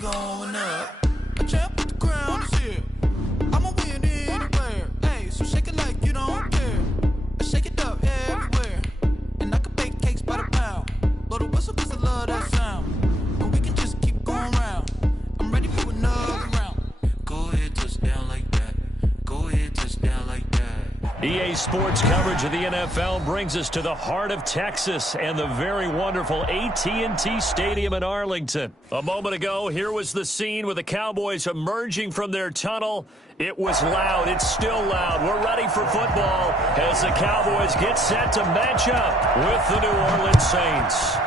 going up. A champ with the crown is here. I'ma win anywhere. Hey, so shake it like you don't care. I shake it up everywhere. And I can bake cakes by the pound. Blow the whistle 'cause I love that sound. But we can just keep going round. I'm ready for another round. Go ahead, touchdown like that. Go ahead, touchdown like that. EA Sports coverage of the NFL brings us to the heart of Texas and the very wonderful AT&T Stadium in Arlington. A moment ago, here was the scene with the Cowboys emerging from their tunnel. It was loud. It's still loud. We're ready for football as the Cowboys get set to match up with the New Orleans Saints.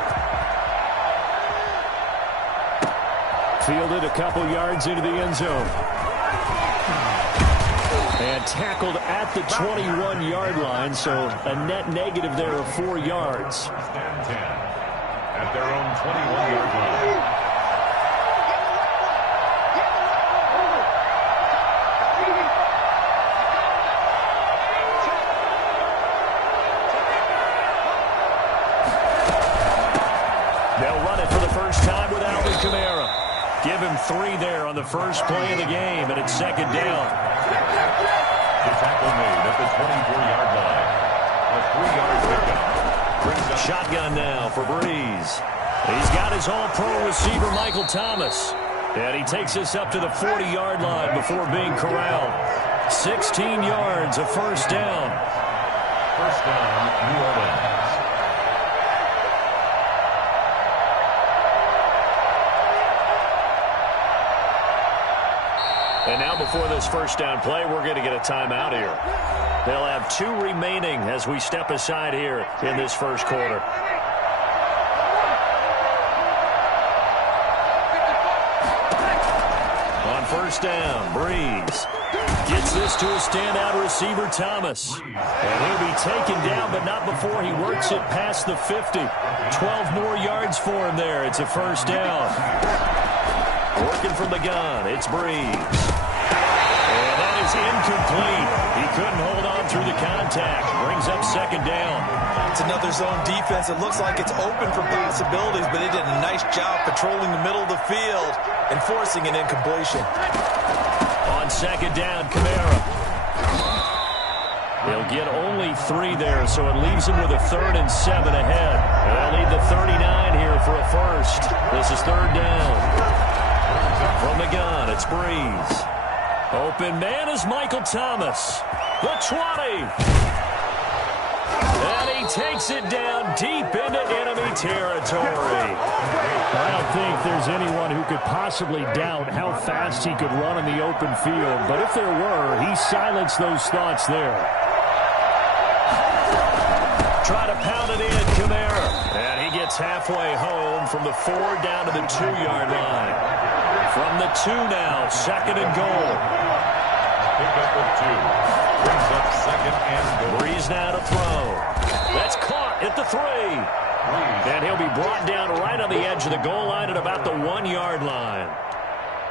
Fielded a couple yards into the end zone. And tackled at the 21-yard line, so a net negative there of 4 yards. Stand 10 at their own 21-yard line. They'll run it for the first time with Alvin Kamara. Give him 3 there on the first play of the game, and it's second down. The tackle made at the 24-yard line. A 3-yard pickup brings up. Shotgun now for Breeze. He's got his all-pro receiver, Michael Thomas. And he takes us up to the 40-yard line before being corralled. 16 yards, a first down. First down, New Orleans. And now before this first down play, we're going to get a timeout here. They'll have 2 remaining as we step aside here in this first quarter. On first down, Breeze gets this to a standout receiver, Thomas. And he'll be taken down, but not before he works it past the 50. 12 more yards for him there. It's a first down. Working from the gun, it's Breeze. And that is incomplete. He couldn't hold on through the contact. Brings up second down. It's another zone defense. It looks like it's open for possibilities, but they did a nice job patrolling the middle of the field and forcing an incompletion. On second down, Kamara. He'll get only 3 there, so it leaves him with a 3rd and 7 ahead. And they'll need the 39 here for a first. This is third down. From the gun, it's Breeze. Open man is Michael Thomas. The 20. And he takes it down deep into enemy territory. I don't think there's anyone who could possibly doubt how fast he could run in the open field. But if there were, he silenced those thoughts there. Try to pound it in, Kamara. And he gets halfway home from the 4 down to the 2-yard line. From the 2 now, second and goal. Pick up with 2. Brings up second and goal. Breeze now to throw. That's caught at the 3. And he'll be brought down right on the edge of the goal line at about the 1-yard line.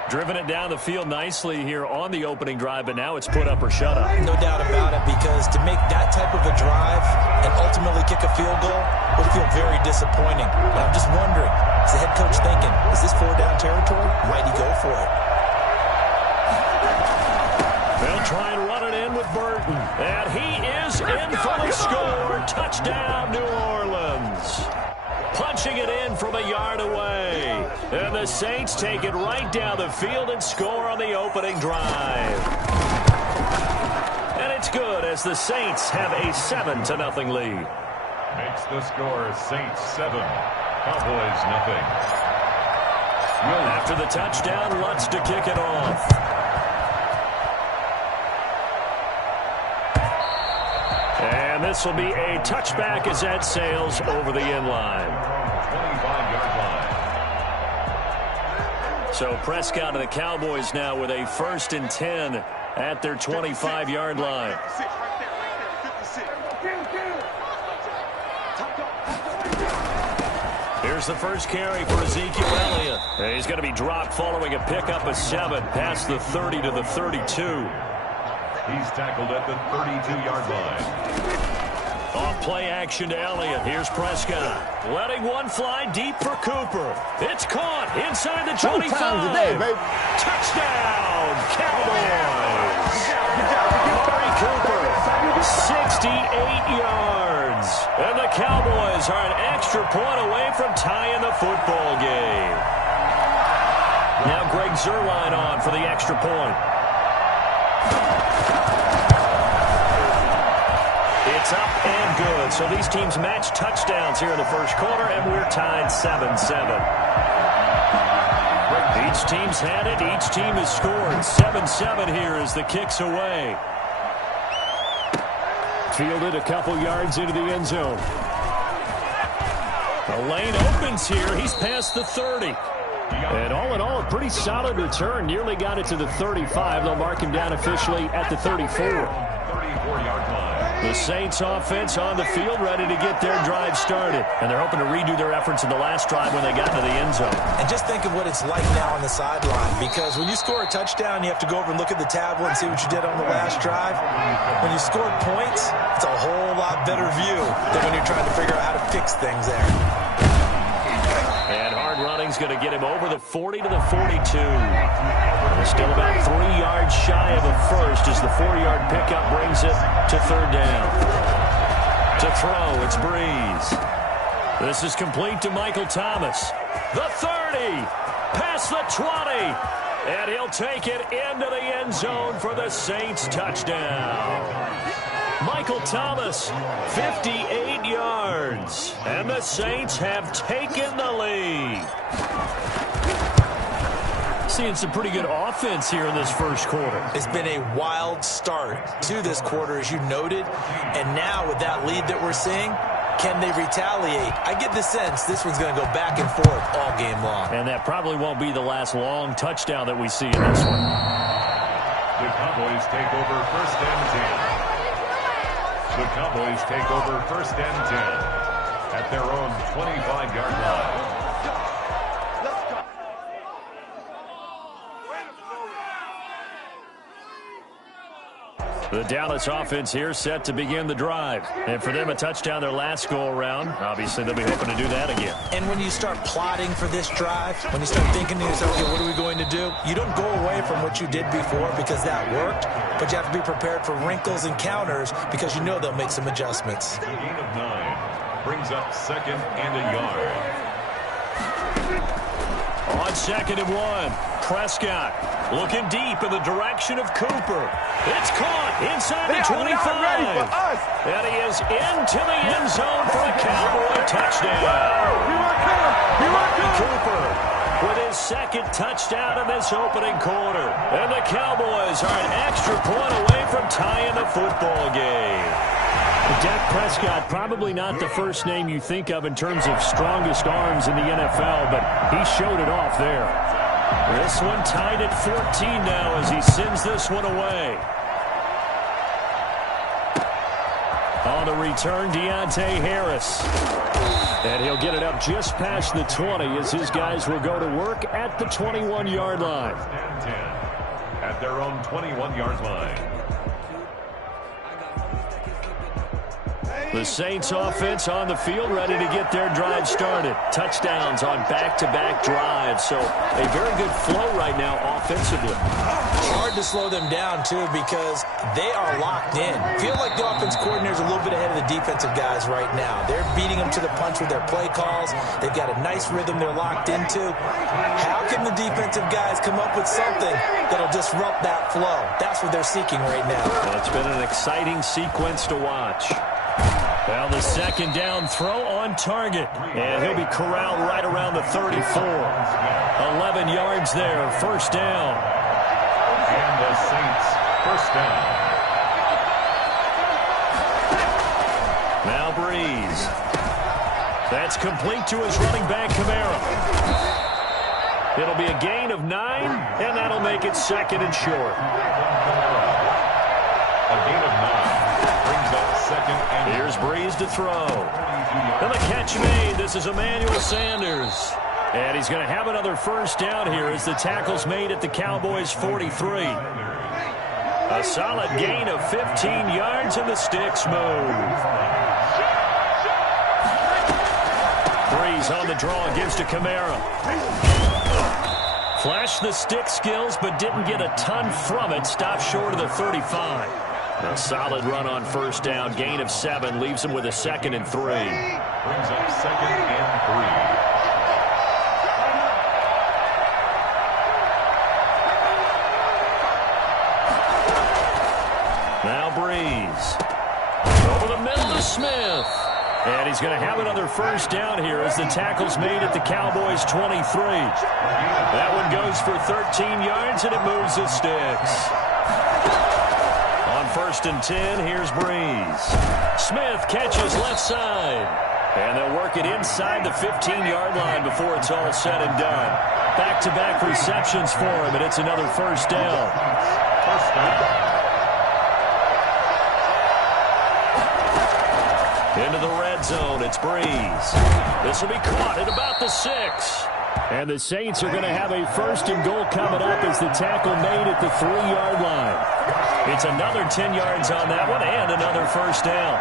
Driven it down the field nicely here on the opening drive, but now it's put up or shut up. No doubt about it, because to make that type of a drive and ultimately kick a field goal would feel very disappointing. And I'm just wondering, is the head coach thinking, is this 4-down territory? Might he go for it? They'll try and run it in with Burton. And he is in for the score. Touchdown, New Orleans. Punching it in from a yard away. And the Saints take it right down the field and score on the opening drive. And it's good as the Saints have a 7-0 lead. Makes the score Saints 7, Cowboys 0. After the touchdown, Lutz to kick it off. And this will be a touchback as that sails over the end line. 25-yard line. So Prescott and the Cowboys now with a 1st and 10 at their 25-yard line. Here's the first carry for Ezekiel Elliott. And he's going to be dropped following a pickup of 7 past the 30 to the 32. He's tackled at the 32-yard line. Off play action to Elliott. Here's Prescott. Letting one fly deep for Cooper. It's caught inside the 25. Today, baby. Touchdown, Cowboys. Amari Cooper, 68 yards. And the Cowboys are an extra point away from tying the football game. Now Greg Zuerlein on for the extra point. It's up and good. So these teams match touchdowns here in the first quarter, and we're tied 7-7. Each team's had it. Each team has scored. 7-7 here as the kick's away. Fielded a couple yards into the end zone. The lane opens here. He's past the 30. And all in all, a pretty solid return. Nearly got it to the 35. They'll mark him down officially at the 34. 34-yard line. The Saints offense on the field, ready to get their drive started. And they're hoping to redo their efforts in the last drive when they got into the end zone. And just think of what it's like now on the sideline, because when you score a touchdown, you have to go over and look at the tablet and see what you did on the last drive. When you scored points, it's a whole lot better view than when you're trying to figure out how to fix things there. And hard running's going to get him over the 40 to the 42. Still about 3 yards shy of a first as the 4-yard pickup brings it to third down. To throw, it's Breeze. This is complete to Michael Thomas. The 30, past the 20, and he'll take it into the end zone for the Saints touchdown. Michael Thomas, 58 yards, and the Saints have taken the lead. Seeing some pretty good offense here in this first quarter. It's been a wild start to this quarter, as you noted, and now with that lead that we're seeing, can they retaliate? I get the sense this one's going to go back and forth all game long. And that probably won't be the last long touchdown that we see in this one. The Cowboys take over first and 10. The Cowboys take over first and 10 at their own 25-yard line. The Dallas offense here set to begin the drive. And for them, a touchdown their last go-around. Obviously, they'll be hoping to do that again. And when you start plotting for this drive, when you start thinking to yourself, okay, what are we going to do? You don't go away from what you did before because that worked, but you have to be prepared for wrinkles and counters because you know they'll make some adjustments. The gain of 9 brings up second and a yard. On 2nd and 1, Prescott looking deep in the direction of Cooper. It's caught inside the 25. And he is into the end zone for a Cowboy touchdown. Cooper with his second touchdown in this opening quarter. And the Cowboys are an extra point away from tying the football game. Dak Prescott, probably not the first name you think of in terms of strongest arms in the NFL, but he showed it off there. This one tied at 14 now as he sends this one away. On the return, Deontay Harris. And he'll get it up just past the 20 as his guys will go to work at the 21-yard line. At their own 21-yard line. The Saints offense on the field ready to get their drive started. Touchdowns on back-to-back drives. So a very good flow right now offensively. Hard to slow them down, too, because they are locked in. Feel like the offense coordinator's a little bit ahead of the defensive guys right now. They're beating them to the punch with their play calls. They've got a nice rhythm they're locked into. How can the defensive guys come up with something that'll disrupt that flow? That's what they're seeking right now. Well, it's been an exciting sequence to watch. Well, the second down throw on target. And he'll be corralled right around the 34. 11 yards there, first down. And the Saints, first down. Now Breeze. That's complete to his running back, Kamara. It'll be a gain of 9, and that'll make it second and short. A gain of 9. Second and here's Breeze to throw. And the catch made. This is Emmanuel Sanders. And he's going to have another first down here as the tackle's made at the Cowboys' 43. A solid gain of 15 yards and the sticks move. Breeze on the draw and gives to Kamara. Flashed the stick skills, but didn't get a ton from it. Stopped short of the 35. A solid run on first down. Gain of 7 leaves him with a 2nd and 3. Brings up 2nd and 3. Now Breeze. Over the middle to Smith. And he's going to have another first down here as the tackle's made at the Cowboys' 23. That one goes for 13 yards, and it moves the sticks. On 1st and 10, here's Breeze. Smith catches left side. And they'll work it inside the 15-yard line before it's all said and done. Back-to-back receptions for him, and it's another first down. First down. Into the red zone, it's Breeze. This will be caught at about the 6. And the Saints are going to have a 1st and goal coming up as the tackle made at the 3-yard line. It's another 10 yards on that one and another first down.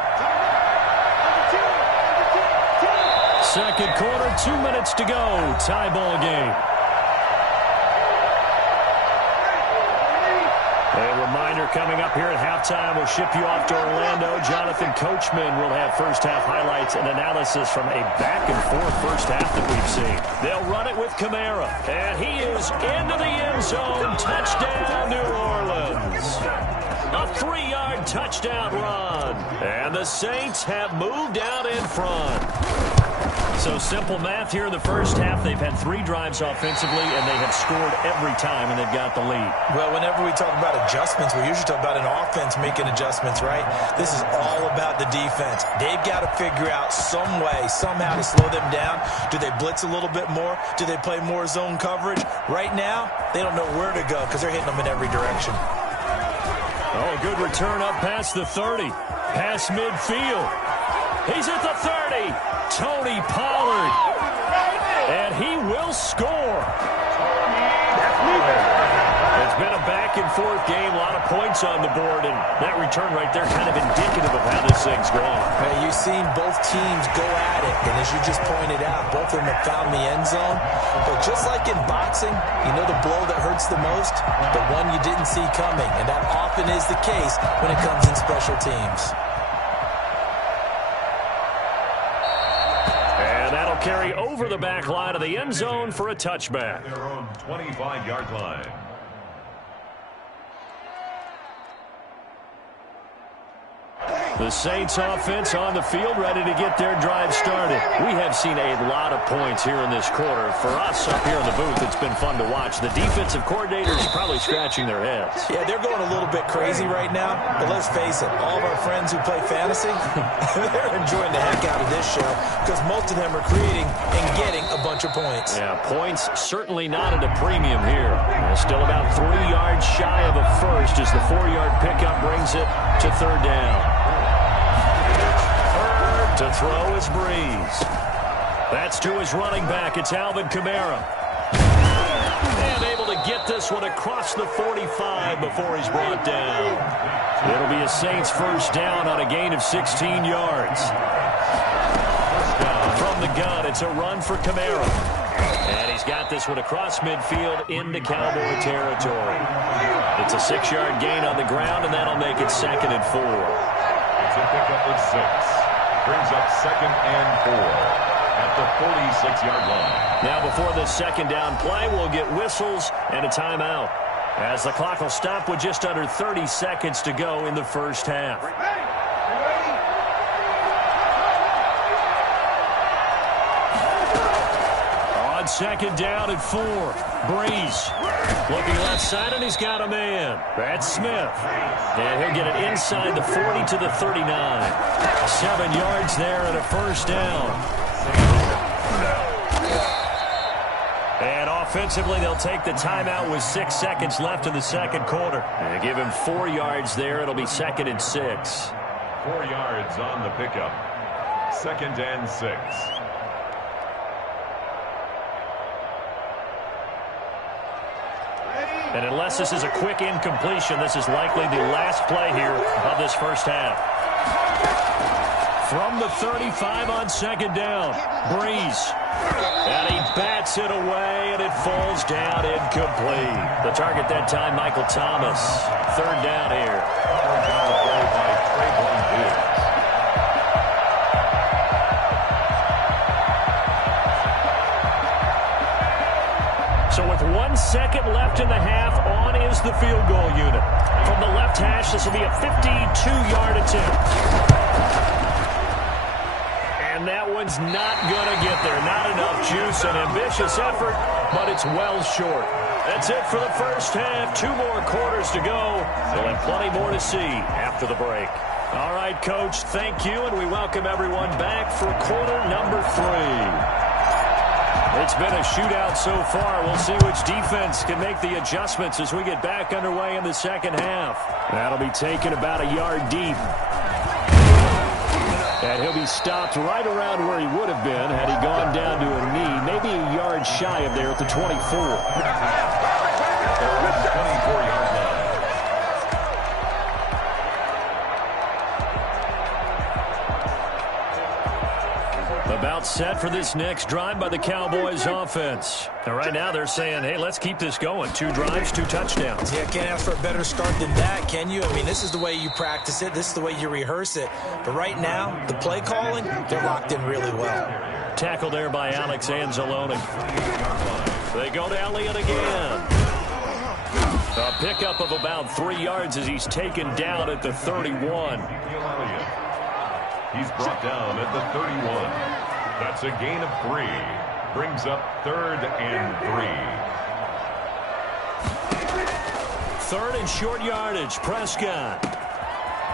Second quarter, 2 minutes to go. Tie ball game. A reminder coming up here at halftime, we'll ship you off to Orlando. Jonathan Coachman will have first-half highlights and analysis from a back-and-forth first half that we've seen. They'll run it with Kamara, and he is into the end zone. Touchdown, New Orleans. A 3-yard touchdown run, and the Saints have moved out in front. So simple math here in the first half. They've had 3 drives offensively, and they have scored every time, and they've got the lead. Well, whenever we talk about adjustments, we usually talk about an offense making adjustments, right? This is all about the defense. They've got to figure out some way, somehow to slow them down. Do they blitz a little bit more? Do they play more zone coverage? Right now, they don't know where to go because they're hitting them in every direction. Oh, good return up past the 30. Past midfield. He's at the 30. Tony Pollard. And he will score. It's been a back-and-forth game. A lot of points on the board. And that return right there kind of indicative of how this thing's going. Hey, you've seen both teams go at it. And as you just pointed out, both of them have found the end zone. But just like in boxing, you know the blow that hurts the most? The one you didn't see coming. And that often is the case when it comes in special teams. That'll carry over the back line of the end zone for a touchback. Their own 25-yard line. The Saints offense on the field, ready to get their drive started. We have seen a lot of points here in this quarter. For us up here in the booth, it's been fun to watch. The defensive coordinators probably scratching their heads. Yeah, they're going a little bit crazy right now. But let's face it, all of our friends who play fantasy, they're enjoying the heck out of this show because most of them are creating and getting a bunch of points. Yeah, points certainly not at a premium here. Still about 3 yards shy of a first as the 4-yard pickup brings it to 3rd down. To throw is Breeze. That's to his running back. It's Alvin Kamara. And able to get this one across the 45 before he's brought down. It'll be a Saints first down on a gain of 16 yards. From the gun, it's a run for Kamara. And he's got this one across midfield into Cowboy territory. It's a 6-yard gain on the ground, and that'll make it 2nd and 4. It's a pickup of 6. Brings up 2nd and 4 at the 46-yard line. Now before the second down play, we'll get whistles and a timeout, as the clock will stop with just under 30 seconds to go in the first half. On second down at 4, Breeze looking left side, and he's got a man. That's Smith. And he'll get it inside the 40 to the 39. 7 yards there and a first down. And offensively, they'll take the timeout with 6 seconds left in the second quarter. And give him 4 yards there. It'll be 2nd and 6. 4 yards on the pickup. 2nd and 6. And unless this is a quick incompletion, this is likely the last play here of this first half. From the 35 on second down, Breeze. And he bats it away, and it falls down incomplete. The target that time, Michael Thomas. Third down here. Third down play by Trayvon Diggs. So with 1 second left in the half, on is the field goal unit. From the left hash, this will be a 52-yard attempt. And that one's not going to get there. Not enough juice. An ambitious effort, but it's well short. That's it for the first half. 2 more quarters to go. We'll have plenty more to see after the break. All right, Coach, thank you, and we welcome everyone back for quarter number 3. It's been a shootout so far. We'll see which defense can make the adjustments as we get back underway in the second half. That'll be taken about a yard deep. And he'll be stopped right around where he would have been had he gone down to a knee, maybe a yard shy of there at the 24. 24-yard line. About set for this next drive by the Cowboys offense. Now, right now they're saying, hey, let's keep this going. 2 drives, 2 touchdowns. Yeah, can't ask for a better start than that, can you? I mean, this is the way you practice it. This is the way you rehearse it. But right now, the play calling, they're locked in really well. Tackle there by Alex Anzalone. They go to Elliott again. A pickup of about 3 yards as he's taken down at the 31. He's brought down at the 31. That's a gain of 3. Brings up 3rd and 3. 3rd and short yardage. Prescott.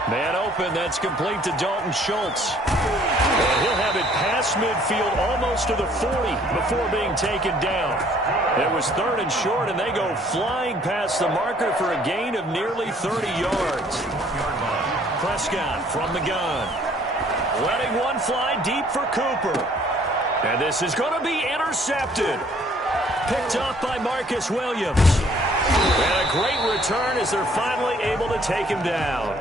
Man open. That's complete to Dalton Schultz. And he'll have it past midfield almost to the 40 before being taken down. It was 3rd and short, and they go flying past the marker for a gain of nearly 30 yards. Prescott from the gun. Letting one fly deep for Cooper. And this is going to be intercepted. Picked up by Marcus Williams. And a great return as they're finally able to take him down.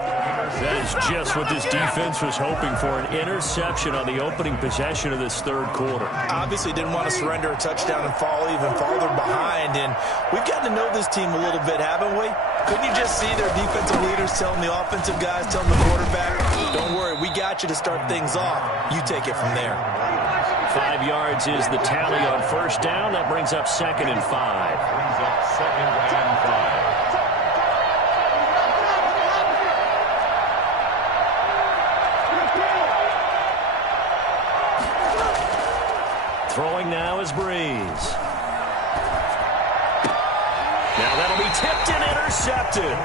That is just what this defense was hoping for, an interception on the opening possession of this 3rd quarter. Obviously didn't want to surrender a touchdown and fall even farther behind. And we've gotten to know this team a little bit, haven't we? Couldn't you just see their defensive leaders telling the offensive guys, telling the quarterback, don't worry, we got you to start things off. You take it from there. 5 yards is the tally on first down. That brings up 2nd and 5. Brings up 2nd and 5. Throwing now is Breeze. Now that'll be tipped and intercepted.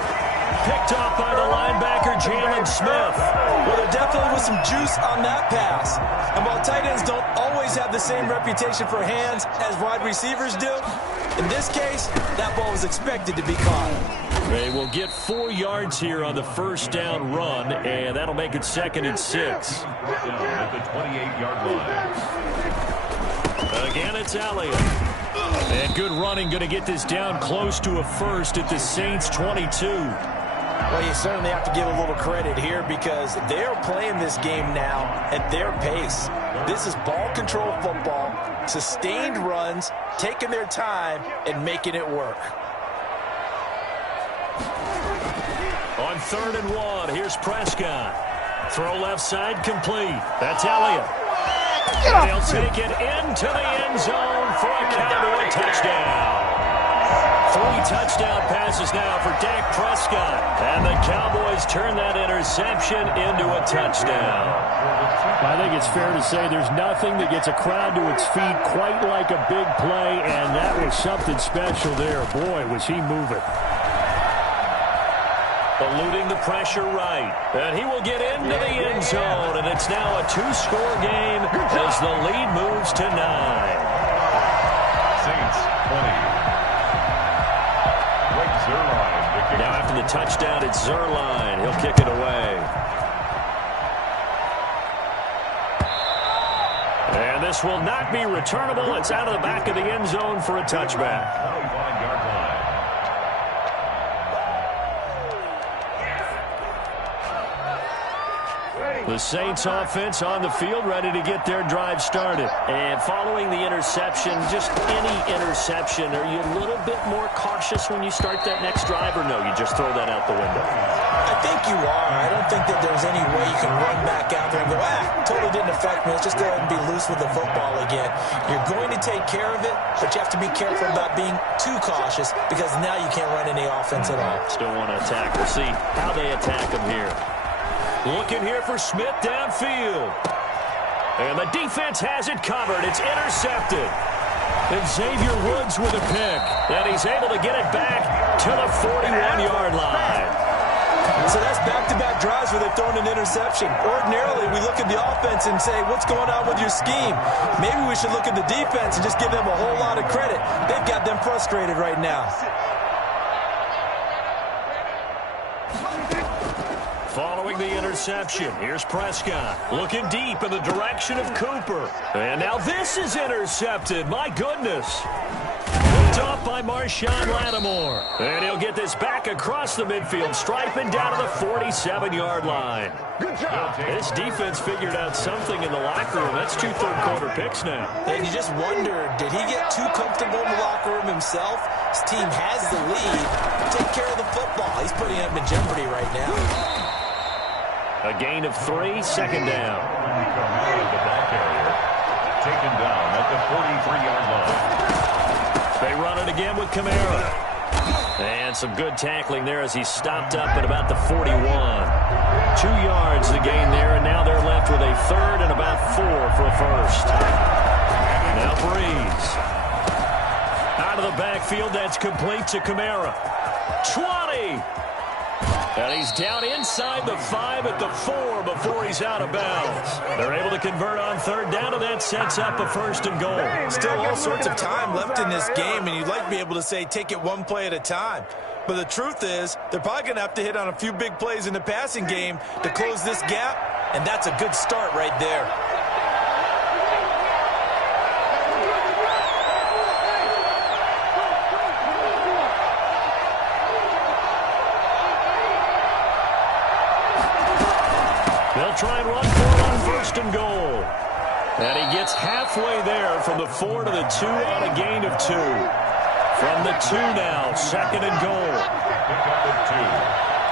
Picked off by the linebacker, Jalen Smith. Well, there definitely was some juice on that pass. And while tight ends don't always have the same reputation for hands as wide receivers do, in this case, that ball was expected to be caught. They will get 4 yards here on the first down run, and that'll make it 2nd and 6. Down at the 28-yard line. Again, it's Elliott. And good running, going to get this down close to a first at the Saints' 22. Well, you certainly have to give a little credit here because they're playing this game now at their pace. This is ball control football, sustained runs, taking their time, and making it work. On 3rd and 1, here's Prescott. Throw left side complete. That's Elliott. And he'll take it into the end zone for a Cowboy touchdown. 3 touchdown passes now for Dak Prescott. And the Cowboys turn that interception into a touchdown. I think it's fair to say there's nothing that gets a crowd to its feet quite like a big play, and that was something special there. Boy, was he moving. Eluding the pressure right. And he will get into the end zone, and it's now a 2-score game as the lead moves to 9. Saints 20. Now after the touchdown, it's Zerline. He'll kick it away. And this will not be returnable. It's out of the back of the end zone for a touchback. 25-yard line. The Saints offense on the field, ready to get their drive started. And following the interception, just any interception, are you a little bit more cautious when you start that next drive, or no, you just throw that out the window? I think you are. I don't think that there's any way you can run back out there and go, totally didn't affect me. Let's just go ahead and be loose with the football again. You're going to take care of it, but you have to be careful about being too cautious because now you can't run any offense at all. Still want to attack. We'll see how they attack them here. Looking here for Smith downfield. And the defense has it covered. It's intercepted. And Xavier Woods with a pick. And he's able to get it back to the 41-yard line. So that's back-to-back drives where they've thrown an interception. Ordinarily, we look at the offense and say, what's going on with your scheme? Maybe we should look at the defense and just give them a whole lot of credit. They've got them frustrated right now. Following the interception, here's Prescott looking deep in the direction of Cooper. And now this is intercepted. My goodness. Picked off by Marshawn Lattimore. And he'll get this back across the midfield, striping down to the 47-yard line. Good job. This defense figured out something in the locker room. That's 2 third-quarter picks now. And you just wonder, did he get too comfortable in the locker room himself? His team has the lead. Take care of the football. He's putting them in jeopardy right now. A gain of 3, second down. The ball carrier taken down at the 43-yard line. They run it again with Kamara. And some good tackling there as he stopped up at about the 41. 2 yards the gain there, and now they're left with a third and about 4 for a first. Now Breeze. Out of the backfield, that's complete to Kamara. 20. And he's down inside the 5 at the 4 before he's out of bounds. They're able to convert on third down, and that sets up a first and goal. Still all sorts of time left in this game, and you'd like to be able to say take it one play at a time. But the truth is, they're probably going to have to hit on a few big plays in the passing game to close this gap, and that's a good start right there. They'll try and run for it on first and goal. And he gets halfway there from the 4 to the 2 on a gain of 2. From the 2 now, second and goal. Pick up at 2.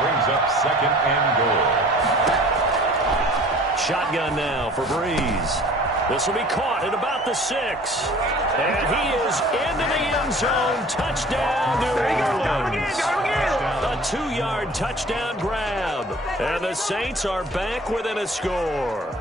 Brings up second and goal. Shotgun now for Breeze. This will be caught at about the 6. And he is into the end zone. Touchdown, New Orleans. A 2-yard touchdown grab. And the Saints are back within a score.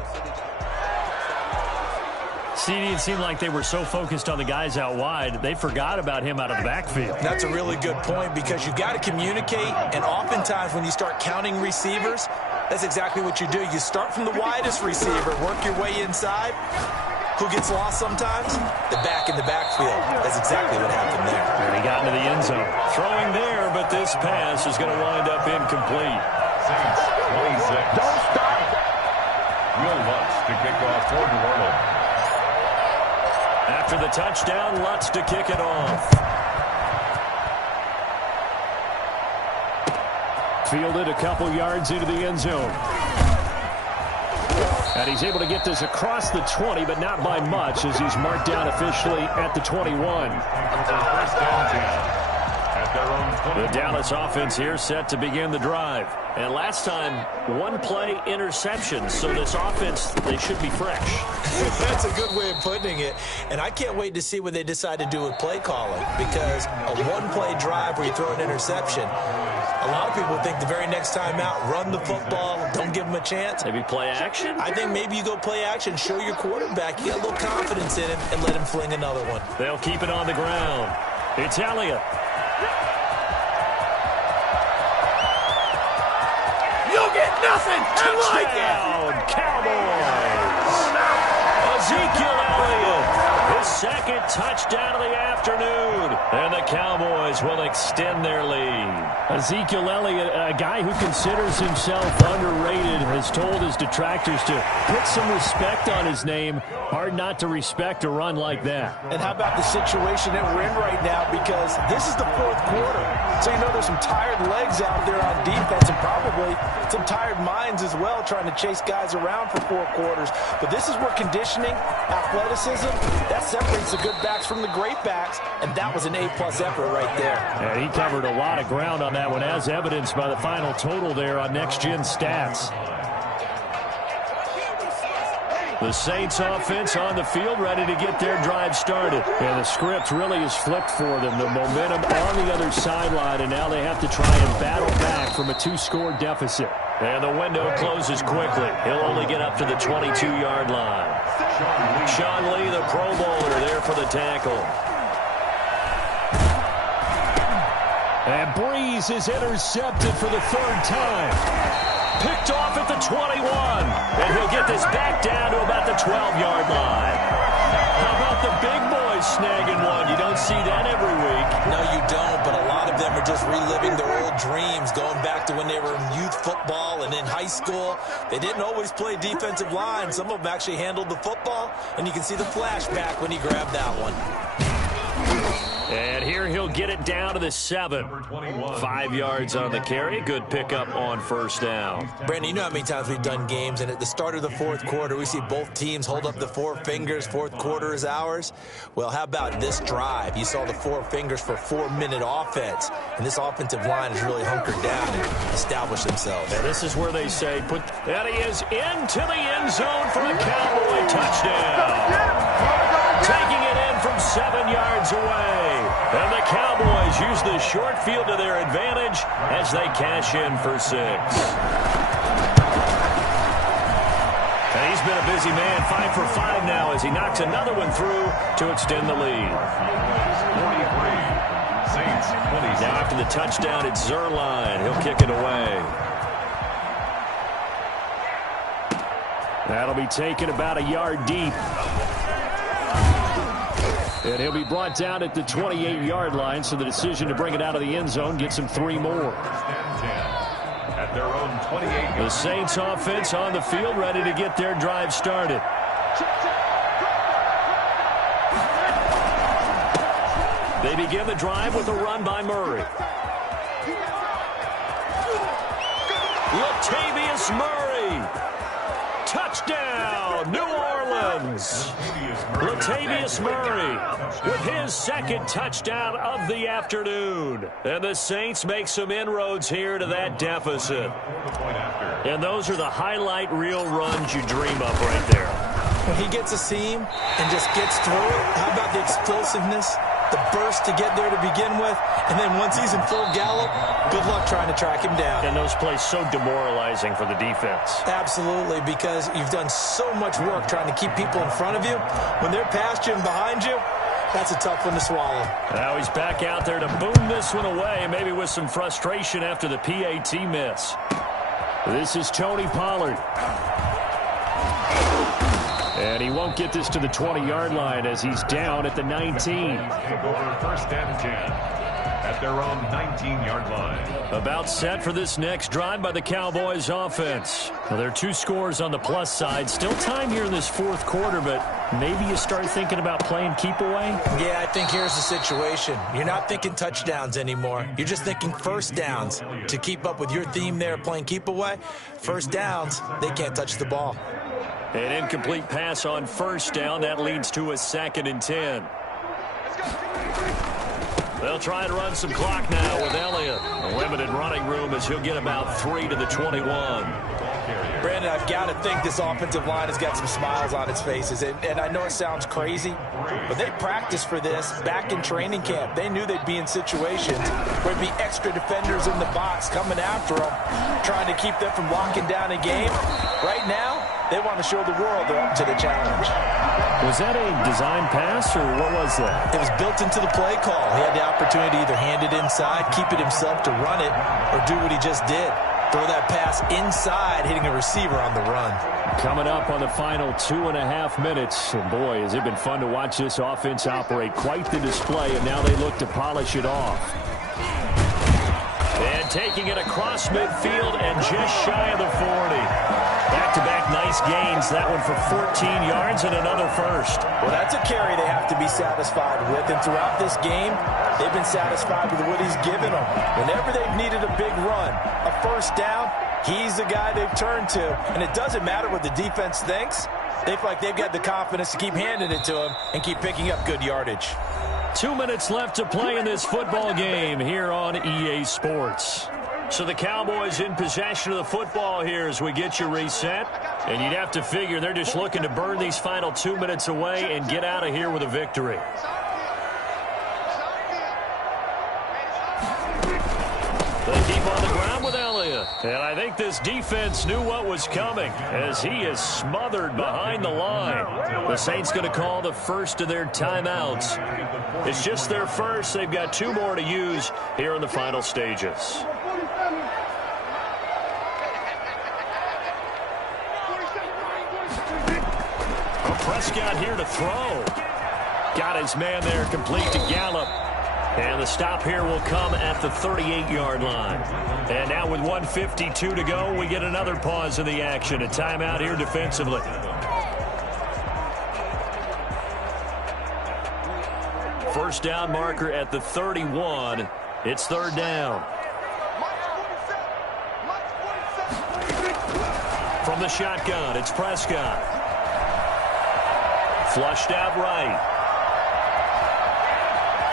CD, it seemed like they were so focused on the guys out wide, they forgot about him out of the backfield. That's a really good point because you got to communicate, and oftentimes when you start counting receivers, that's exactly what you do. You start from the widest receiver, work your way inside. Who gets lost sometimes? The back in the backfield. That's exactly what happened there. And he got into the end zone. Throwing there, but this pass is going to wind up incomplete. Saints 26. Don't stop. Will Lutz to kick off for New Orleans. After the touchdown, Lutz to kick it off. Fielded a couple yards into the end zone. And he's able to get this across the 20, but not by much as he's marked down officially at the 21. First down 10. At their own 20. The Dallas offense here set to begin the drive. And last time, 1-play interception. So this offense, they should be fresh. That's a good way of putting it. And I can't wait to see what they decide to do with play calling, because a 1-play drive where you throw an interception, a lot of people think the very next time out, run the football, don't give them a chance. Maybe play action? I think maybe you go play action, show your quarterback you got a little confidence in him, and let him fling another one. They'll keep it on the ground. It's Elliott. You'll get nothing. Touchdown, Cowboys. Ezekiel Elliott, his second touchdown of the afternoon. And the Cowboys will extend their lead. Ezekiel Elliott, a guy who considers himself underrated, has told his detractors to put some respect on his name. Hard not to respect a run like that. And how about the situation that we're in right now, because this is the fourth quarter. So you know there's some tired legs out there on defense and probably some tired minds as well trying to chase guys around for 4 quarters. But this is where conditioning, athleticism, that separates the good backs from the great backs, and that was an A-plus effort right there. And he covered a lot of ground on that one, as evidenced by the final total there on Next Gen Stats. The Saints offense on the field, ready to get their drive started. And the script really is flipped for them. The momentum on the other sideline, and now they have to try and battle back from a 2-score deficit. And the window closes quickly. He'll only get up to the 22-yard line. Sean Lee, the Pro Bowler, there for the tackle. And Breeze is intercepted for the 3rd time. Picked off at the 21. And he'll get this back down to about the 12-yard line. How about the big boys snagging one? You don't see that every week. No, you don't, but a lot of them are just reliving their old dreams, going back to when they were in youth football and in high school. They didn't always play defensive line. Some of them actually handled the football, and you can see the flashback when he grabbed that one. And here he'll get it down to the 7. 5 yards on the carry. Good pickup on 1st down. Brandon, you know how many times we've done games, and at the start of the 4th quarter, we see both teams hold up the 4 fingers, 4th quarter is ours. Well, how about this drive? You saw the 4 fingers for 4-minute offense, and this offensive line has really hunkered down and established themselves. And this is where they say, and he is into the end zone for a Cowboy touchdown. Taking it in from 7 yards away. And the Cowboys use the short field to their advantage as they cash in for 6. And he's been a busy man, 5 for 5 now as he knocks another one through to extend the lead. 43. Saints 26. Now after the touchdown, it's Zerline. He'll kick it away. That'll be taken about a yard deep. And he'll be brought down at the 28-yard line, so the decision to bring it out of the end zone gets him 3 more. At their own 28. The Saints offense on the field, ready to get their drive started. They begin the drive with a run by Murray. Latavius Murray. Touchdown, New Orleans. Latavius Murray with his 2nd touchdown of the afternoon. And the Saints make some inroads here to that deficit. And those are the highlight reel runs you dream of right there. When he gets a seam and just gets through it, how about the explosiveness, the burst to get there to begin with, and then once he's in full gallop, good luck trying to track him down. And those plays so demoralizing for the defense. Absolutely, because you've done so much work trying to keep people in front of you. When they're past you and behind you, that's a tough one to swallow. Now he's back out there to boom this one away, maybe with some frustration after the PAT miss. This is Tony Pollard. And he won't get this to the 20-yard line as he's down at the 19. Take over 1st and 10 at their own 19-yard line. About set for this next drive by the Cowboys offense. Well, there are 2 scores on the plus side. Still time here in this 4th quarter, but maybe you start thinking about playing keep away? Yeah, I think here's the situation. You're not thinking touchdowns anymore. You're just thinking 1st downs. To keep up with your theme there, playing keep away, 1st downs, they can't touch the ball. An incomplete pass on 1st down. That leads to a 2nd and 10. They'll try and run some clock now with Elliott. A limited running room as he'll get about 3 to the 21. Brandon, I've got to think this offensive line has got some smiles on its faces. And I know it sounds crazy, but they practiced for this back in training camp. They knew they'd be in situations where there'd be extra defenders in the box coming after them, trying to keep them from locking down a game. Right now, they want to show the world they're up to the challenge. Was that a design pass, or what was that? It was built into the play call. He had the opportunity to either hand it inside, keep it himself to run it, or do what he just did. Throw that pass inside, hitting a receiver on the run. Coming up on the final 2.5 minutes. And boy, has it been fun to watch this offense operate. Quite the display, and now they look to polish it off. And taking it across midfield and just shy of the 40. Back-to-back Breeze gains that one for 14 yards and another first. Well, that's a carry they have to be satisfied with. And throughout this game, they've been satisfied with what he's given them. Whenever they've needed a big run, a first down, he's the guy they've turned to. And it doesn't matter what the defense thinks. They feel like they've got the confidence to keep handing it to him and keep picking up good yardage. 2 minutes left to play in this football game here on EA Sports. So the Cowboys in possession of the football here as we get you reset. And you'd have to figure they're just looking to burn these final 2 minutes away and get out of here with a victory. They keep on the ground with Elliott. And I think this defense knew what was coming as he is smothered behind the line. The Saints going to call the first of their timeouts. It's just their first. They've got 2 more to use here in the final stages. Prescott here to throw. Got his man there complete to Gallup. And the stop here will come at the 38-yard line. And now with 1:52 to go, we get another pause in the action. A timeout here defensively. First down marker at the 31. It's third down. From the shotgun, it's Prescott. Flushed out right.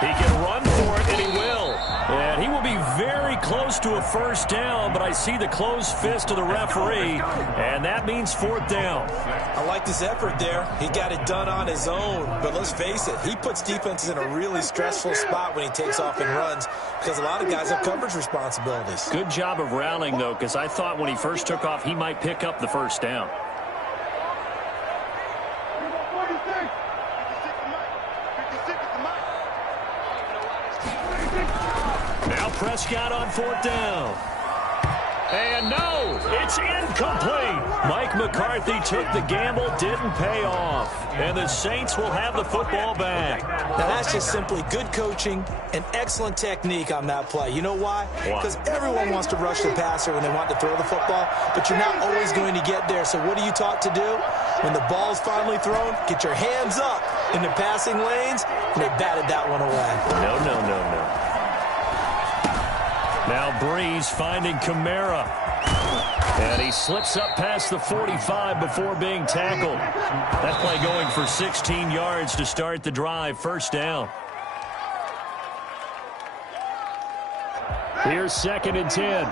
He can run for it, and he will. And he will be very close to a first down, but I see the closed fist of the referee, and that means fourth down. I like his effort there. He got it done on his own, but let's face it, he puts defenses in a really stressful spot when he takes off and runs because a lot of guys have coverage responsibilities. Good job of rallying, though, because I thought when he first took off, he might pick up the first down. Prescott on fourth down. And no, it's incomplete. Mike McCarthy took the gamble, didn't pay off. And the Saints will have the football back. Now that's just simply good coaching and excellent technique on that play. You know why? Because everyone wants to rush the passer when they want to throw the football, but you're not always going to get there. So what are you taught to do? When the ball's finally thrown, get your hands up in the passing lanes, and they batted that one away. No, no, no, no. Now Breeze finding Kamara. And he slips up past the 45 before being tackled. That play going for 16 yards to start the drive. First down. Here's 2nd and 10.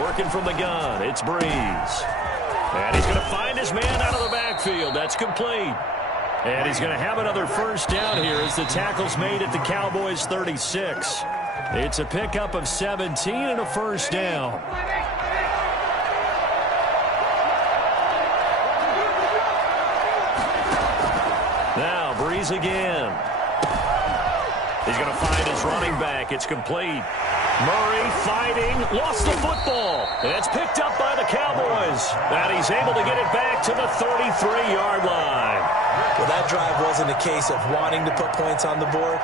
Working from the gun, it's Breeze. And he's going to find his man out of the backfield. That's complete. And he's going to have another first down here as the tackle's made at the Cowboys' 36. It's a pickup of 17 and a first down. Now Breeze again. He's going to find his running back. It's complete. Murray fighting, lost the football. And it's picked up by the Cowboys. And he's able to get it back to the 33-yard line. Well, that drive wasn't a case of wanting to put points on the board.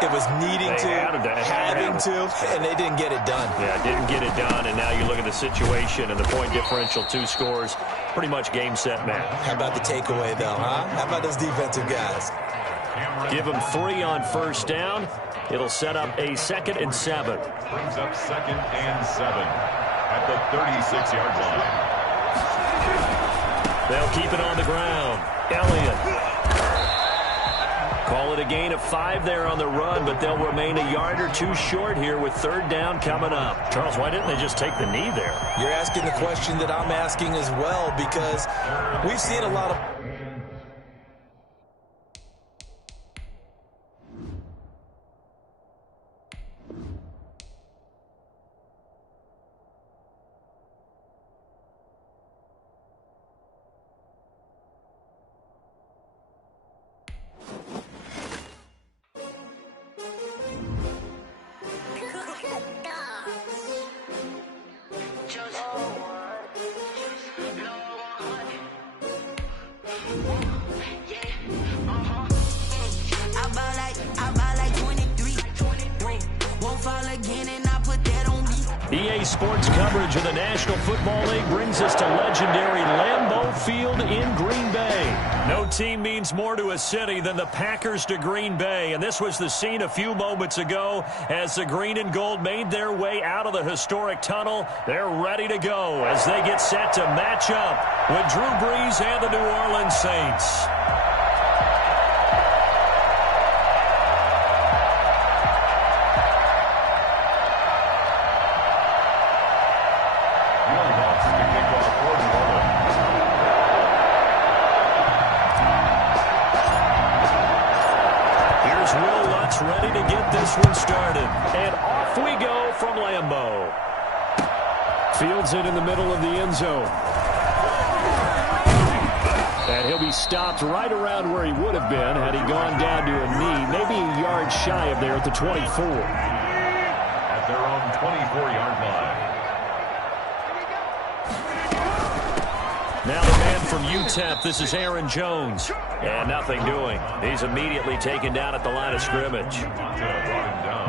It was needing to, having to, and they didn't get it done. Yeah, didn't get it done, and now you look at the situation and the point differential, 2 scores, pretty much game, set, match. How about the takeaway, though, huh? How about those defensive guys? Give them 3 on first down. It'll set up a 2nd and 7. Brings up 2nd and 7 at the 36-yard line. They'll keep it on the ground. Elliott. Call it a gain of 5 there on the run, but they'll remain a yard or 2 short here with third down coming up. Charles, why didn't they just take the knee there? You're asking the question that I'm asking as well, because we've seen a lot of... NBA sports coverage of the National Football League brings us to legendary Lambeau Field in Green Bay. No team means more to a city than the Packers to Green Bay, and this was the scene a few moments ago as the green and gold made their way out of the historic tunnel. They're ready to go as they get set to match up with Drew Brees and the New Orleans Saints. Ready to get this one started. And off we go from Lambeau. Fields it in the middle of the end zone. And he'll be stopped right around where he would have been had he gone down to a knee, maybe a yard shy of there at the 24. At their own 24-yard line. Now the man from UTEP, this is Aaron Jones. And nothing doing. He's immediately taken down at the line of scrimmage.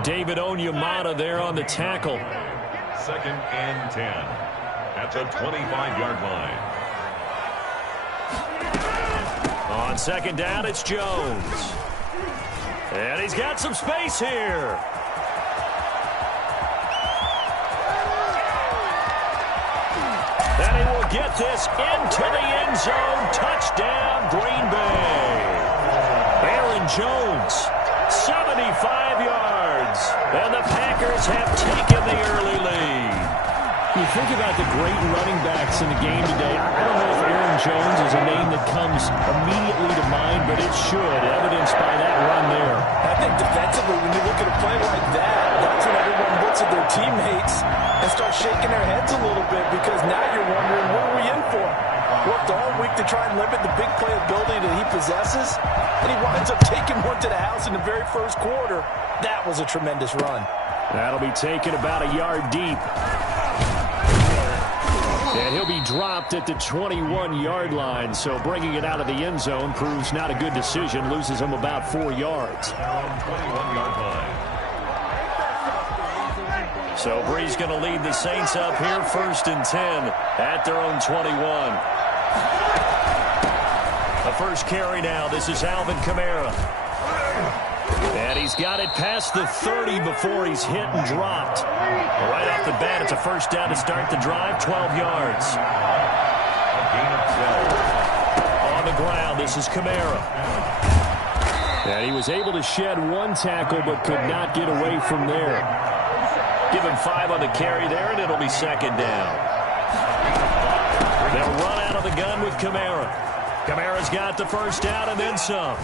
David Onyemata there on the tackle. 2nd and 10 at the 25-yard line. On 2nd down, it's Jones. And he's got some space here. And he will get this into the end zone. Touchdown, Green Bay. Aaron Jones, 75 yards. And the Packers have taken the early lead. You think about the great running backs in the game today. I don't know if Aaron Jones is a name that comes immediately to mind, but it should, evidenced by that run there. I think defensively, when you look at a play like that, that's when everyone looks at their teammates and starts shaking their heads a little bit, because now you're wondering, what are we in for? Worked all week to try and limit the big play ability that he possesses, and he winds up taking one to the house in the very first quarter. That was a tremendous run. That'll be taken about a yard deep. And he'll be dropped at the 21-yard line, so bringing it out of the end zone proves not a good decision, loses him about 4 yards. 21-yard line. So Brees going to lead the Saints up here, 1st and 10 at their own 21. The first carry now. This is Alvin Kamara. And he's got it past the 30 before he's hit and dropped. Right off the bat, it's a first down to start the drive, 12 yards. A gain of 12. On the ground, this is Kamara. And he was able to shed one tackle but could not get away from there. Give him 5 on the carry there, and it'll be 2nd down. They'll run out of the gun with Kamara. Kamara's got the first down and then some.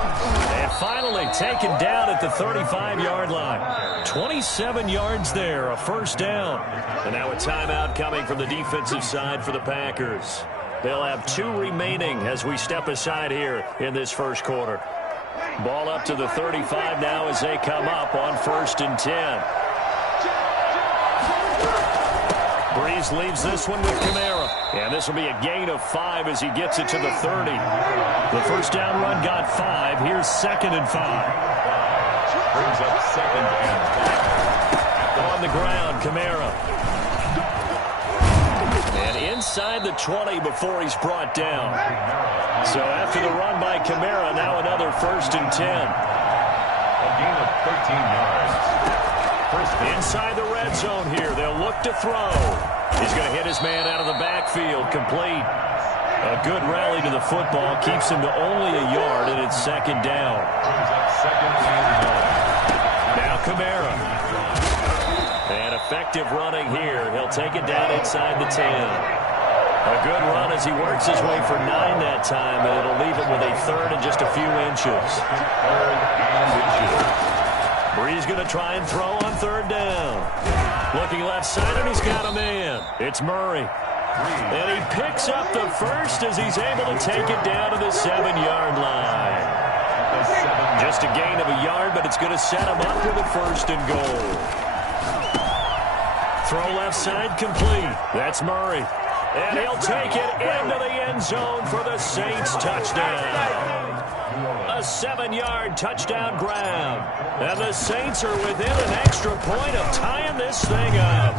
And finally taken down at the 35-yard line. 27 yards there, a first down. And now a timeout coming from the defensive side for the Packers. They'll have 2 remaining as we step aside here in this first quarter. Ball up to the 35 now as they come up on 1st and 10. Brees leaves this one with Kamara. And this will be a gain of 5 as he gets it to the 30. The first down run got 5. Here's 2nd and 5. Brings up 2nd and 5. On the ground, Kamara. And inside the 20 before he's brought down. So after the run by Kamara, now another 1st and 10. A gain of 13 yards. Inside the red zone here, they'll look to throw. He's going to hit his man out of the backfield, complete. A good rally to the football, keeps him to only a yard, and it's 2nd down. Now Kamara. And effective running here. He'll take it down inside the 10. A good run as he works his way for 9 that time, and it'll leave him with a 3rd and just a few inches. 3rd and inches. Brees going to try and throw on 3rd down. Looking left side, and he's got a man. It's Murray. And he picks up the first as he's able to take it down to the 7-yard line. Just a gain of a yard, but it's going to set him up with a 1st and goal. Throw left side complete. That's Murray. And he'll take it into the end zone for the Saints touchdown. A 7-yard touchdown grab. And the Saints are within an extra point of tying this thing up.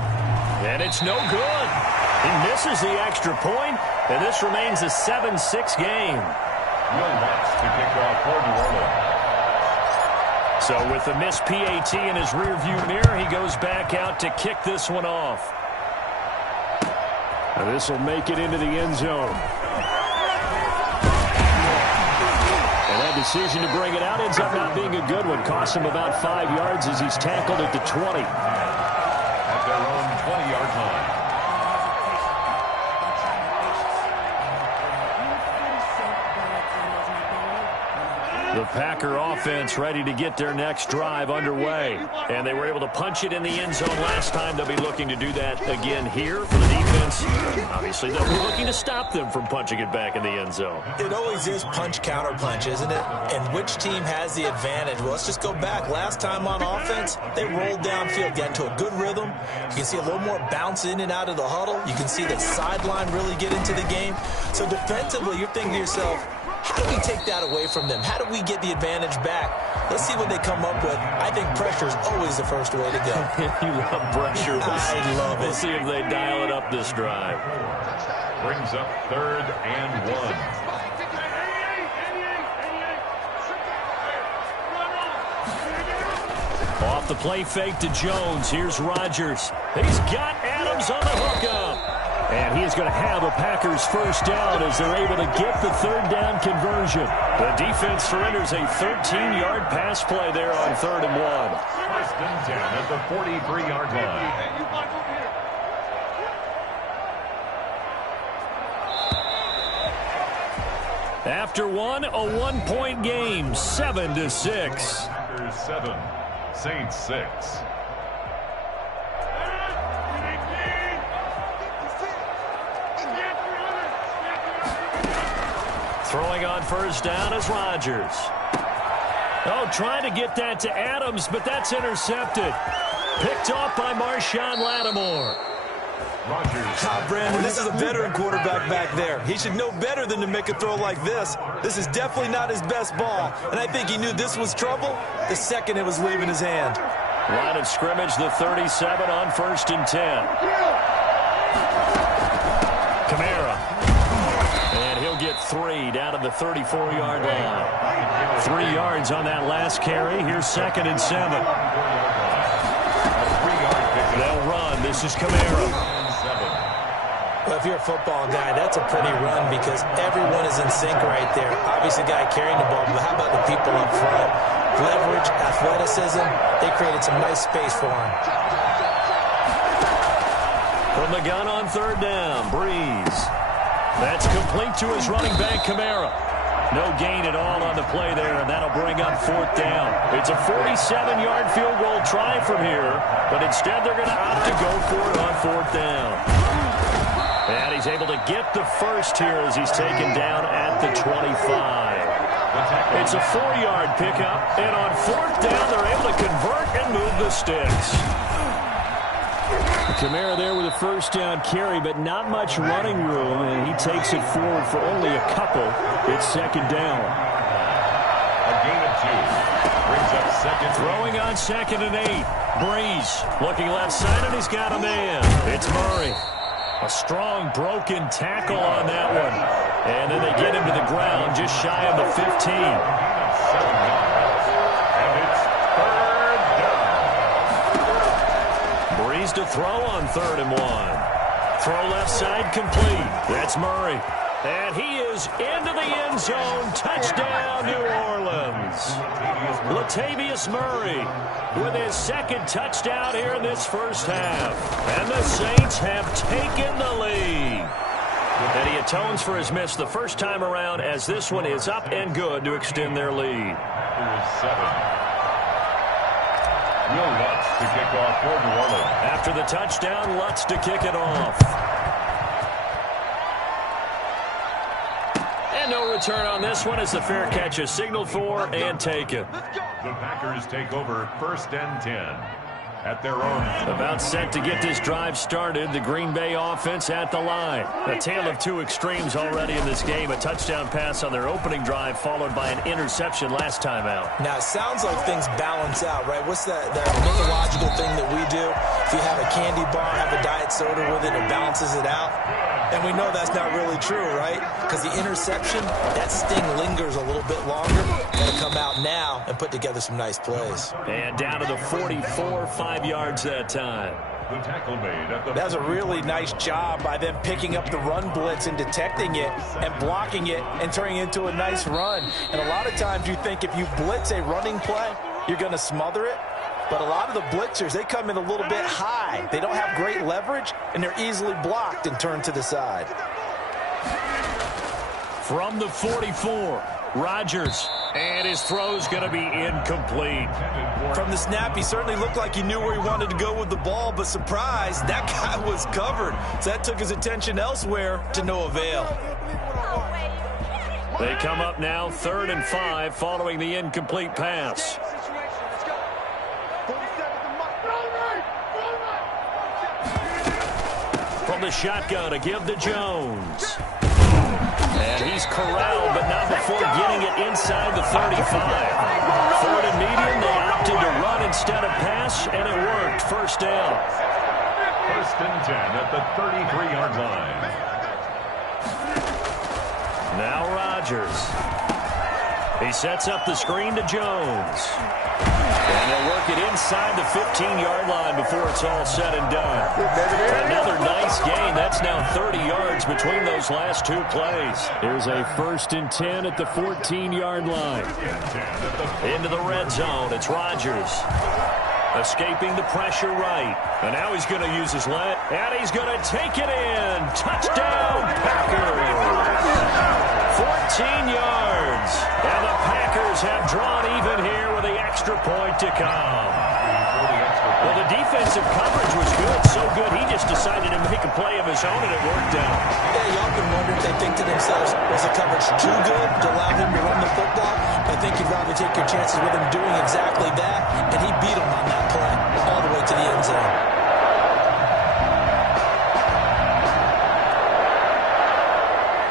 And it's no good. He misses the extra point, and this remains a 7-6 game. Will Lutz to kick off for New Orleans. So with the missed PAT in his rearview mirror, he goes back out to kick this one off. And this will make it into the end zone. And that decision to bring it out ends up not being a good one. Costs him about 5 yards as he's tackled at the 20. At their own 20-yard line. The Packer offense ready to get their next drive underway. And they were able to punch it in the end zone last time. They'll be looking to do that again here for the defense. Obviously, they'll be looking to stop them from punching it back in the end zone. It always is punch-counter-punch, isn't it? And which team has the advantage? Well, let's just go back. Last time on offense, they rolled downfield, got into a good rhythm. You can see a little more bounce in and out of the huddle. You can see the sideline really get into the game. So defensively, you're thinking to yourself, how do we take that away from them? How do we get the advantage back? Let's see what they come up with. I think pressure is always the first way to go. You love pressure. I love it. We'll see if they dial it up this drive. Brings up 3rd and 1. Off the play fake to Jones. Here's Rodgers. He's got Adams on the hookup. And he is going to have a Packers first down as they're able to get the 3rd down conversion. The defense surrenders a 13-yard pass play there on 3rd and 1. 1st and 10 at the 43-yard line. After one, a 1-point game, 7-6. Packers 7, Saints 6. Throwing on first down is Rodgers. Oh, trying to get that to Adams, but that's intercepted. Picked off by Marshawn Lattimore. Rodgers. Brandon, this is a veteran quarterback back there. He should know better than to make a throw like this. This is definitely not his best ball, and I think he knew this was trouble the second it was leaving his hand. Line of scrimmage, the 37 on 1st and 10. Kamara. And he'll get 3 down to the 34-yard line. 3 yards on that last carry. Here's 2nd and 7. They'll run. This is Kamara. Well, if you're a football guy, that's a pretty run because everyone is in sync right there. Obviously, the guy carrying the ball, but how about the people up front? Leverage, athleticism, they created some nice space for him. From the gun on 3rd down, Breeze. That's complete to his running back, Kamara. No gain at all on the play there, and that'll bring up 4th down. It's a 47-yard field goal try from here, but instead they're going to opt to go for it on 4th down. And he's able to get the first here as he's taken down at the 25. It's a 4-yard pickup, and on 4th down they're able to convert and move the sticks. Kamara there with a first down carry, but not much running room, and he takes it forward for only a couple. It's 2nd down. A gain of 2. Brings up 2nd. Throwing on 2nd and 8. Breeze looking left side, and he's got a man. It's Murray. A strong broken tackle on that one. And then they get him to the ground just shy of the 15. And it's 3rd down. Breeze to throw on 3rd and 1. Throw left side complete. That's Murray. And he is into the end zone. Touchdown, New Orleans. Latavius Murray with his 2nd touchdown here in this first half. And the Saints have taken the lead. And he atones for his miss the first time around as this one is up and good to extend their lead. Here's 7. Will Lutz to kick off for New Orleans. After the touchdown, Lutz to kick it off. And no return on this one as the fair catch is signaled for and taken. The Packers take over 1st and 10. at their own. About set to get this drive started. The Green Bay offense at the line. A tale of two extremes already in this game. A touchdown pass on their opening drive followed by an interception last time out. Now, it sounds like things balance out, right? What's that mythological thing that we do? If you have a candy bar, have a diet soda with it, it balances it out. And we know that's not really true, right? Because the interception, that sting lingers a little bit longer. Got to come out now and put together some nice plays. And down to the 44, 5 yards that time. The tackle made at the... That was a really nice job by them picking up the run blitz and detecting it and blocking it and turning it into a nice run. And a lot of times you think if you blitz a running play, you're going to smother it. But a lot of the blitzers, they come in a little bit high. They don't have great leverage, and they're easily blocked and turned to the side. From the 44, Rodgers. And his throw's going to be incomplete. From the snap, he certainly looked like he knew where he wanted to go with the ball, but surprise, that guy was covered. So that took his attention elsewhere to no avail. They come up now 3rd and 5 following the incomplete pass. From the shotgun, a give to Jones. And he's corralled, but not before getting it inside the 35. 3rd and medium, they opted to run instead of pass, and it worked. First down. 1st and 10 at the 33-yard line. Now Rodgers. He sets up the screen to Jones. And they'll work it inside the 15-yard line before it's all said and done. Another nice gain. That's now 30 yards between those last two plays. Here's a 1st and 10 at the 14-yard line. Into the red zone. It's Rodgers. Escaping the pressure right. And now he's going to use his leg. And he's going to take it in. Touchdown, Packers. 14 yards. And the Packers have drawn even here with the extra point to come. Well, the defensive coverage was good. So good, he just decided to make a play of his own, and it worked out. Yeah, you often wonder if they think to themselves, was the coverage too good to allow him to run the football? I think you'd rather take your chances with him doing exactly that, and he beat him on that play all the way to the end zone.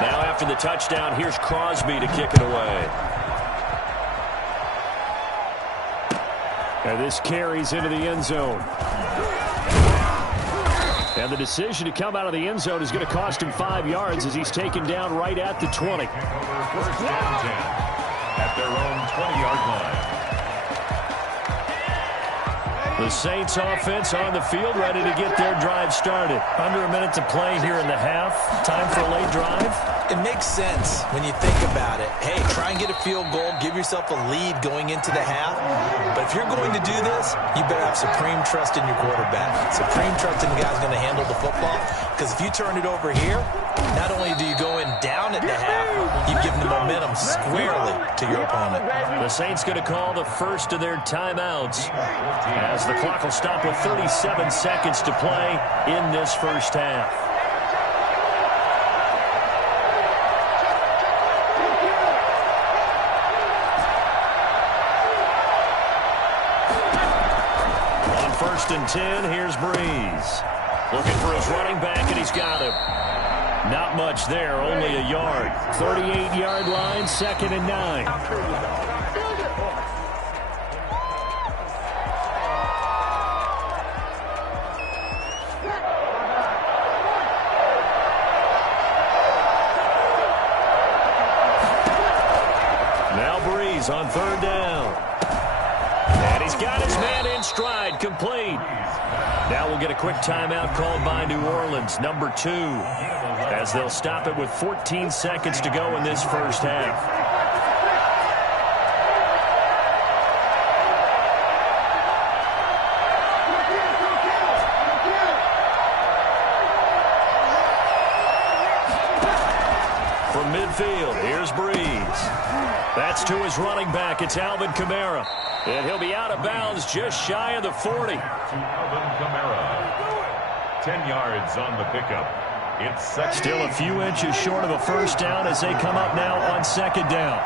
Now after the touchdown, here's Crosby to kick it away. And this carries into the end zone. And the decision to come out of the end zone is going to cost him 5 yards as he's taken down right at the 20. 1st and 10 at their own 20-yard line. The Saints offense on the field, ready to get their drive started. Under a minute to play here in the half. Time for a late drive. It makes sense when you think about it. Hey, try and get a field goal. Give yourself a lead going into the half. But if you're going to do this, you better have supreme trust in your quarterback. Supreme trust in the guy's going to handle the football. Because if you turn it over here, not only do you go in down at the half, you've given the momentum squarely to your opponent. The Saints going to call the first of their timeouts as the clock will stop with 37 seconds to play in this first half. On 1st and 10, here's Breeze. Looking for his running back, and he's got him. Not much there, only a yard. 38-yard line, 2nd and 9. Now Breeze on 3rd down. And he's got his man in stride, complete. Now we'll get a quick timeout called by New Orleans, number 2, as they'll stop it with 14 seconds to go in this first half. From midfield, here's Breeze. That's to his running back. It's Alvin Kamara. And he'll be out of bounds just shy of the 40. To Alvin Kamara. 10 yards on the pickup. It's second. Still a few inches short of a first down as they come up now on 2nd down.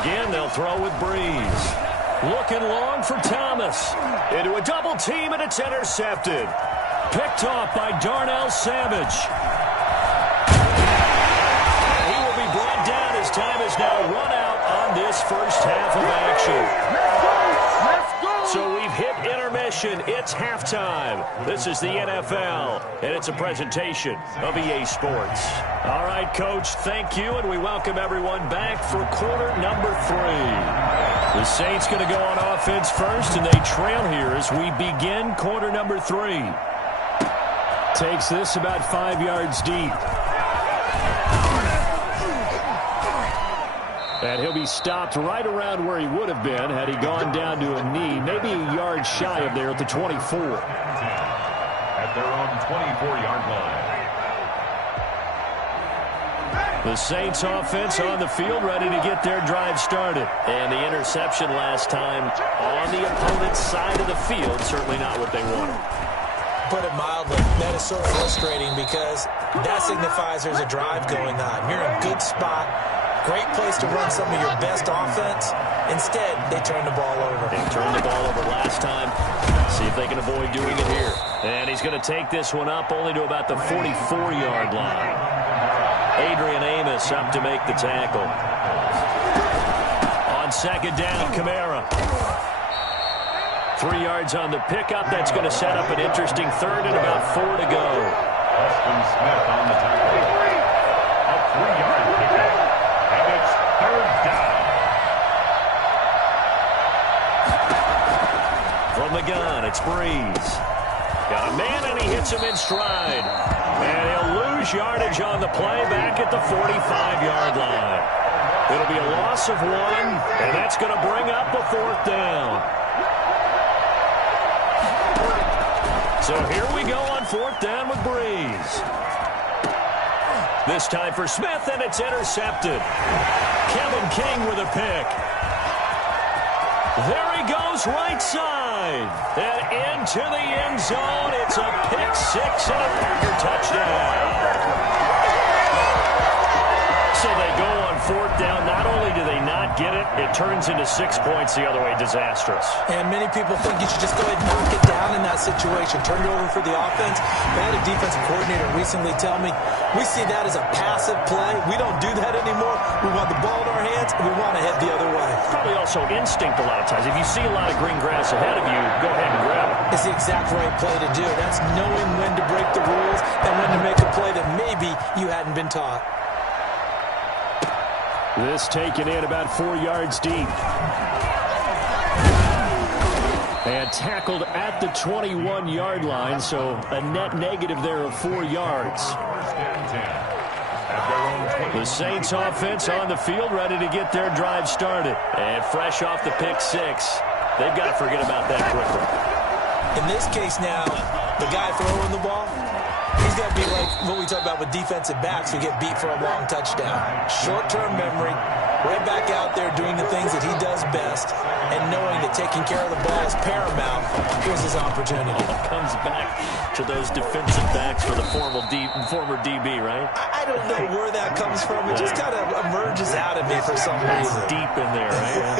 Again, they'll throw with Breeze. Looking long for Thomas. Into a double team, and it's intercepted. Picked off by Darnell Savage. And he will be brought down as time is now run out on this first half of action. So we've hit intermission. It's halftime. This is the NFL, and it's a presentation of EA Sports. All right, Coach, thank you, and we welcome everyone back for quarter number 3. The Saints going to go on offense first, and they trail here as we begin quarter number 3. Takes this about 5 yards deep. And he'll be stopped right around where he would have been had he gone down to a knee, maybe a yard shy of there at the 24. At their own 24-yard line. The Saints offense on the field, ready to get their drive started. And the interception last time on the opponent's side of the field, certainly not what they wanted. Put it mildly, that is so frustrating because that signifies there's a drive going on. You're in a good spot. Great place to run some of your best offense. Instead, they turn the ball over. They turned the ball over last time. See if they can avoid doing it here. And he's going to take this one up only to about the 44-yard line. Adrian Amos up to make the tackle. On second down, Kamara. 3 yards on the pickup. That's going to set up an interesting third and about 4 to go. Austin Smith on the tackle. A 3-yard pickup. And it's third down. From the gun, it's Breeze. Got a man, and he hits him in stride. And he'll lose yardage on the play back at the 45-yard line. It'll be a loss of 1, and that's going to bring up a 4th down. So here we go on 4th down with Breeze. This time for Smith, and it's intercepted. Kevin King with a pick. There he goes, right side. And into the end zone. It's a pick 6 and a Packer touchdown. So they go on 4th down. Not only do they not get it, it turns into 6 points the other way. Disastrous. And many people think you should just go ahead and knock it down in that situation. Turn it over for the offense. I had a defensive coordinator recently tell me, we see that as a passive play. We don't do that anymore. We want the ball in our hands, and we want to head the other way. Probably also instinct a lot of times. If you see a lot of green grass ahead of you, go ahead and grab it. It's the exact right play to do. That's knowing when to break the rules and when to make a play that maybe you hadn't been taught. This taken in about 4 yards deep. And tackled at the 21-yard line, so a net negative there of 4 yards. The Saints offense on the field, ready to get their drive started. And fresh off the pick 6, they've got to forget about that quickly. In this case now, the guy throwing the ball, he's got to be like what we talk about with defensive backs who get beat for a long touchdown. Short-term memory, right back out there doing the things that he does best, and knowing that taking care of the ball is paramount. Here's his opportunity. Comes back to those defensive backs for the former DB, right? I don't know where that comes from. It just kind of emerges out of me for some reason. Deep in there, right?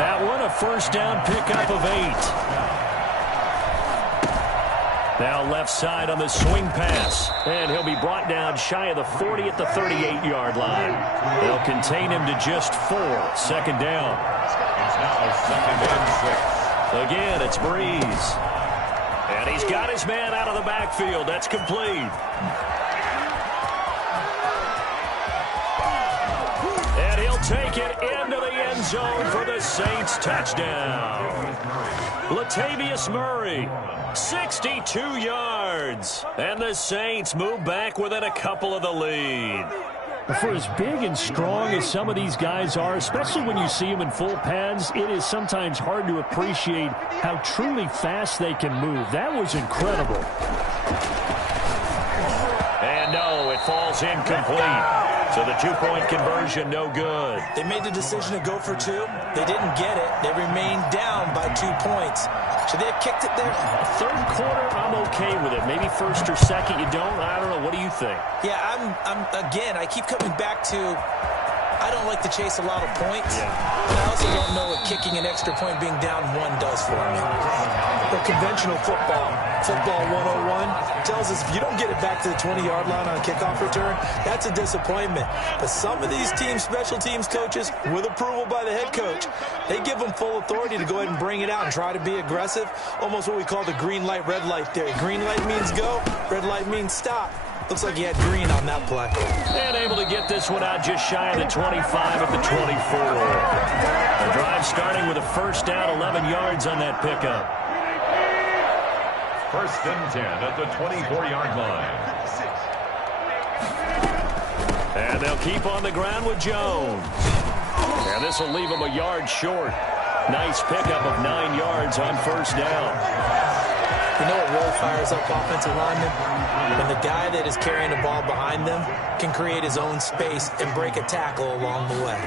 That one, a first down pickup of 8. Now left side on the swing pass. And he'll be brought down shy of the 40 at the 38-yard line. They'll contain him to just 4. Second down. It's now second and 6. Again, it's Breeze. And he's got his man out of the backfield. That's complete. And he'll take it into the end zone for the Saints touchdown. Latavius Murray. 62 yards. And the Saints move back within a couple of the lead. For as big and strong as some of these guys are, especially when you see them in full pads, it is sometimes hard to appreciate how truly fast they can move. That was incredible. And no, it falls incomplete. So the 2-point conversion, no good. They made the decision to go for 2. They didn't get it. They remained down by 2 points. Should they have kicked it there? Third quarter, I'm okay with it. Maybe first or second, you don't. I don't know. What do you think? Yeah, again, I keep coming back to I don't like to chase a lot of points, but I also don't know what kicking an extra point being down 1 does for me. But conventional football 101, tells us if you don't get it back to the 20-yard line on kickoff return, that's a disappointment. But some of these teams, special teams coaches, with approval by the head coach, they give them full authority to go ahead and bring it out and try to be aggressive, almost what we call the green light, red light theory. Green light means go, red light means stop. Looks like he had green on that play. And able to get this one out just shy of the 25 at the 24. The drive starting with a first down, 11 yards on that pickup. First and 10 at the 24-yard line. And they'll keep on the ground with Jones. And this will leave him a yard short. Nice pickup of 9 yards on first down. You know what really fires up offensive linemen? When the guy that is carrying the ball behind them can create his own space and break a tackle along the way.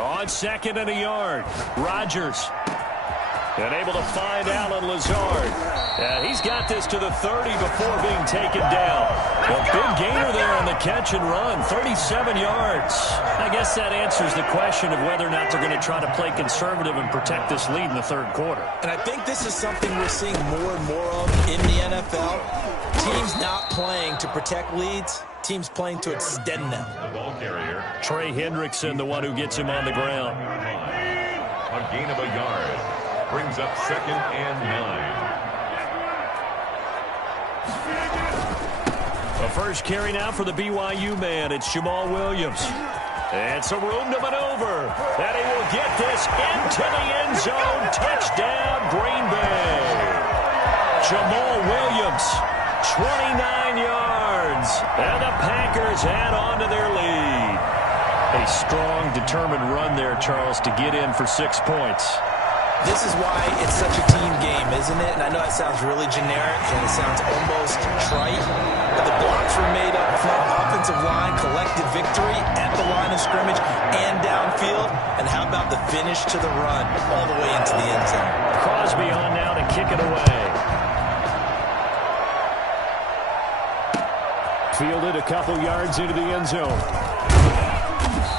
On second and a yard, Rodgers. And able to find Alan Lazard. And he's got this to the 30 before being taken down. A big gainer there on the catch and run, 37 yards. I guess that answers the question of whether or not they're going to try to play conservative and protect this lead in the third quarter. And I think this is something we're seeing more and more of in the NFL. Teams not playing to protect leads, teams playing to extend them. The ball carrier. Trey Hendrickson, the one who gets him on the ground. A gain of a yard. Brings up second and 9. The first carry now for the BYU man. It's Jamal Williams. It's a room to maneuver. And he will get this into the end zone. Touchdown, Green Bay. Jamal Williams, 29 yards. And the Packers add on to their lead. A strong, determined run there, Charles, to get in for 6 points. This is why it's such a team game, isn't it? And I know that sounds really generic and it sounds almost trite, but the blocks were made up front, offensive line, collective victory at the line of scrimmage and downfield. And how about the finish to the run all the way into the end zone? Crosby on now to kick it away. Fielded a couple yards into the end zone.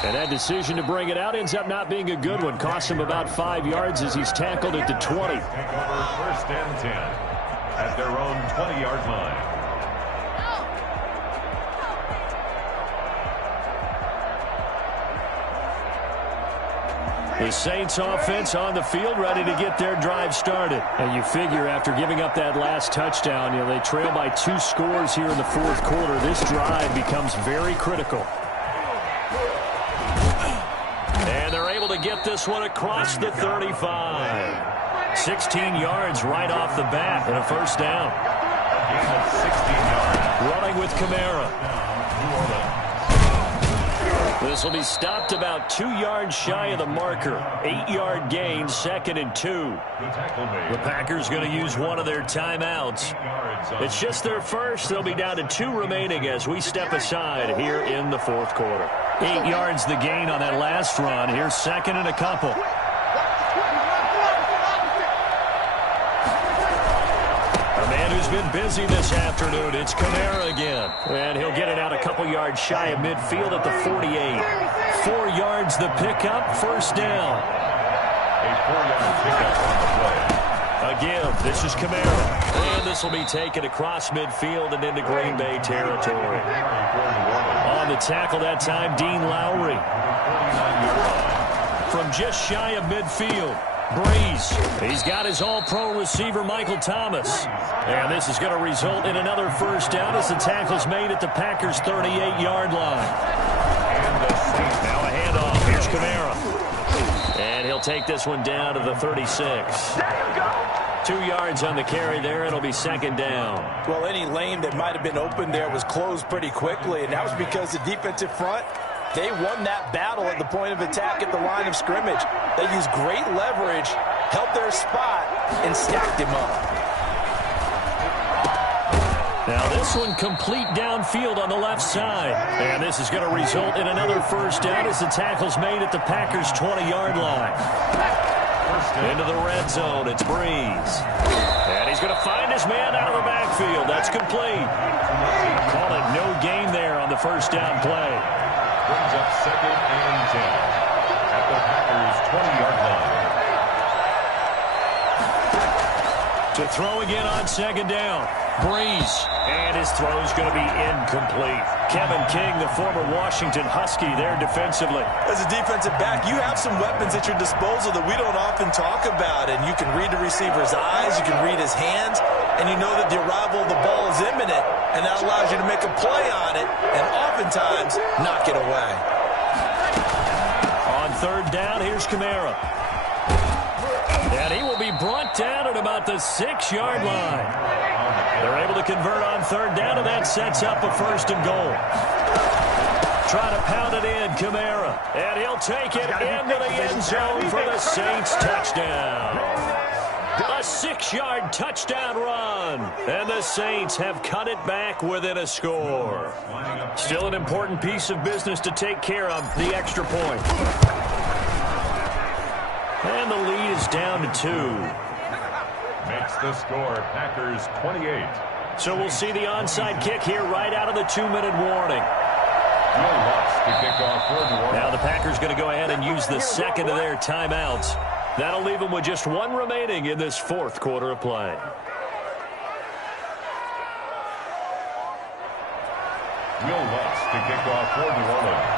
And that decision to bring it out ends up not being a good one. Cost him about 5 yards as he's tackled at the 20. Take over first and 10 at their own 20-yard line. The Saints offense on the field, ready to get their drive started. And you figure after giving up that last touchdown, they trail by 2 scores here in the fourth quarter. This drive becomes very critical. And they're able to get this one across the 35. 16 yards right off the bat and a first down. Gain of 16 yards. Running with Kamara. This will be stopped about 2 yards shy of the marker. 8-yard gain, second and 2. The Packers going to use one of their timeouts. It's just their first. They'll be down to 2 remaining as we step aside here in the fourth quarter. 8 yards the gain on that last run. Here's second and a couple. A man who's been busy this afternoon. It's Kamara again. And he'll get it out a couple yards shy of midfield at the 48. 4 yards the pickup, first down. A 4-yard pickup on the play. Again, this is Kamara. And this will be taken across midfield and into Green Bay territory. On the tackle that time, Dean Lowry. From just shy of midfield, Breeze. He's got his all-pro receiver, Michael Thomas. And this is going to result in another first down as the tackle's made at the Packers' 38-yard line. Now a handoff. Here's Kamara. And he'll take this one down to the 36. 2 yards on the carry there. It'll be second down. Well, any lane that might have been open there was closed pretty quickly, and that was because the defensive front, they won that battle at the point of attack at the line of scrimmage. They used great leverage, held their spot, and stacked him up. Now this one complete downfield on the left side. And this is going to result in another first down as the tackle's made at the Packers' 20-yard line. Into the red zone, it's Breeze. And he's going to find his man out of the backfield. That's complete. Call it no gain there on the first down play. brings up 2nd and 10 at the Packers' 20-yard line. To throw again on 2nd down. Breeze. And his throw's going to be incomplete. Kevin King, the former Washington Husky, there defensively. As a defensive back, you have some weapons at your disposal that we don't often talk about. And you can read the receiver's eyes, you can read his hands, and you know that the arrival of the ball is imminent. And that allows you to make a play on it and oftentimes knock it away. On 3rd down, here's Kamara. And he will be brought down at about the 6-yard line. They're able to convert on 3rd down, and that sets up a 1st and goal. Trying to pound it in, Kamara. And he'll take it into the end zone for the Saints touchdown. A 6-yard touchdown run. And the Saints have cut it back within a score. Still an important piece of business to take care of, the extra point. And the lead is down to 2. Makes the score Packers 28. So we'll see the onside kick here right out of the 2-minute warning. Will Lutz to kick off for New Orleans. Now the Packers going to go ahead and use the 2nd of their timeouts. That'll leave them with just 1 remaining in this 4th quarter of play. Will Lutz to kick off for New Orleans.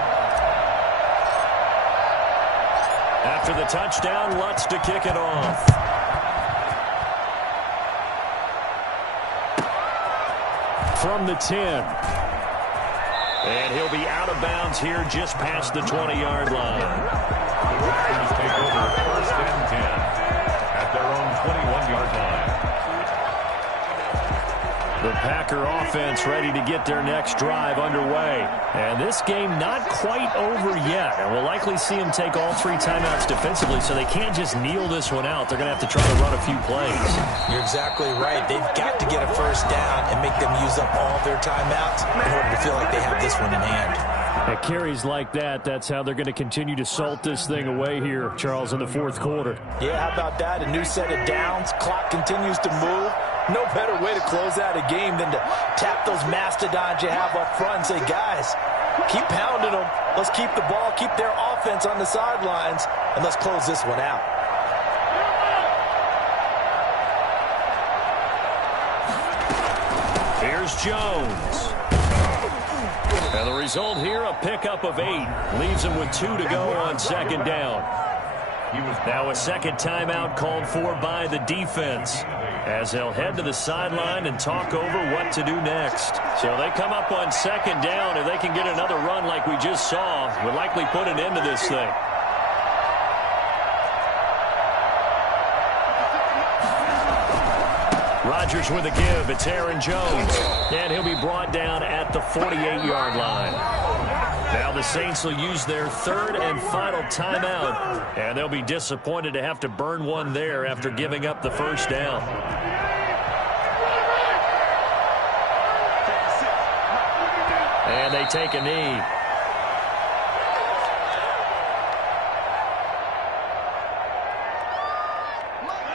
After the touchdown, Lutz to kick it off. From the 10. And he'll be out of bounds here just past the 20-yard line. The Packers take over 1st and 10 at their own 21-yard line. The Packer offense ready to get their next drive underway. And this game not quite over yet. And we'll likely see them take all 3 timeouts defensively, so they can't just kneel this one out. They're going to have to try to run a few plays. You're exactly right. They've got to get a 1st down and make them use up all their timeouts in order to feel like they have this one in hand. At carries like that, that's how they're going to continue to salt this thing away here, Charles, in the 4th quarter. Yeah, how about that? A new set of downs. Clock continues to move. No better way to close out a game than to tap those mastodons you have up front and say, guys, keep pounding them. Let's keep the ball, keep their offense on the sidelines, and let's close this one out. Here's Jones. And the result here, a pickup of 8. Leaves him with 2 to go on 2nd down. Now a 2nd timeout called for by the defense, as they'll head to the sideline and talk over what to do next. So they come up on 2nd down. If they can get another run like we just saw, would likely put an end to this thing. Rodgers with a give. It's Aaron Jones. And he'll be brought down at the 48-yard line. Now the Saints will use their 3rd and final timeout. And they'll be disappointed to have to burn one there after giving up the 1st down. And they take a knee.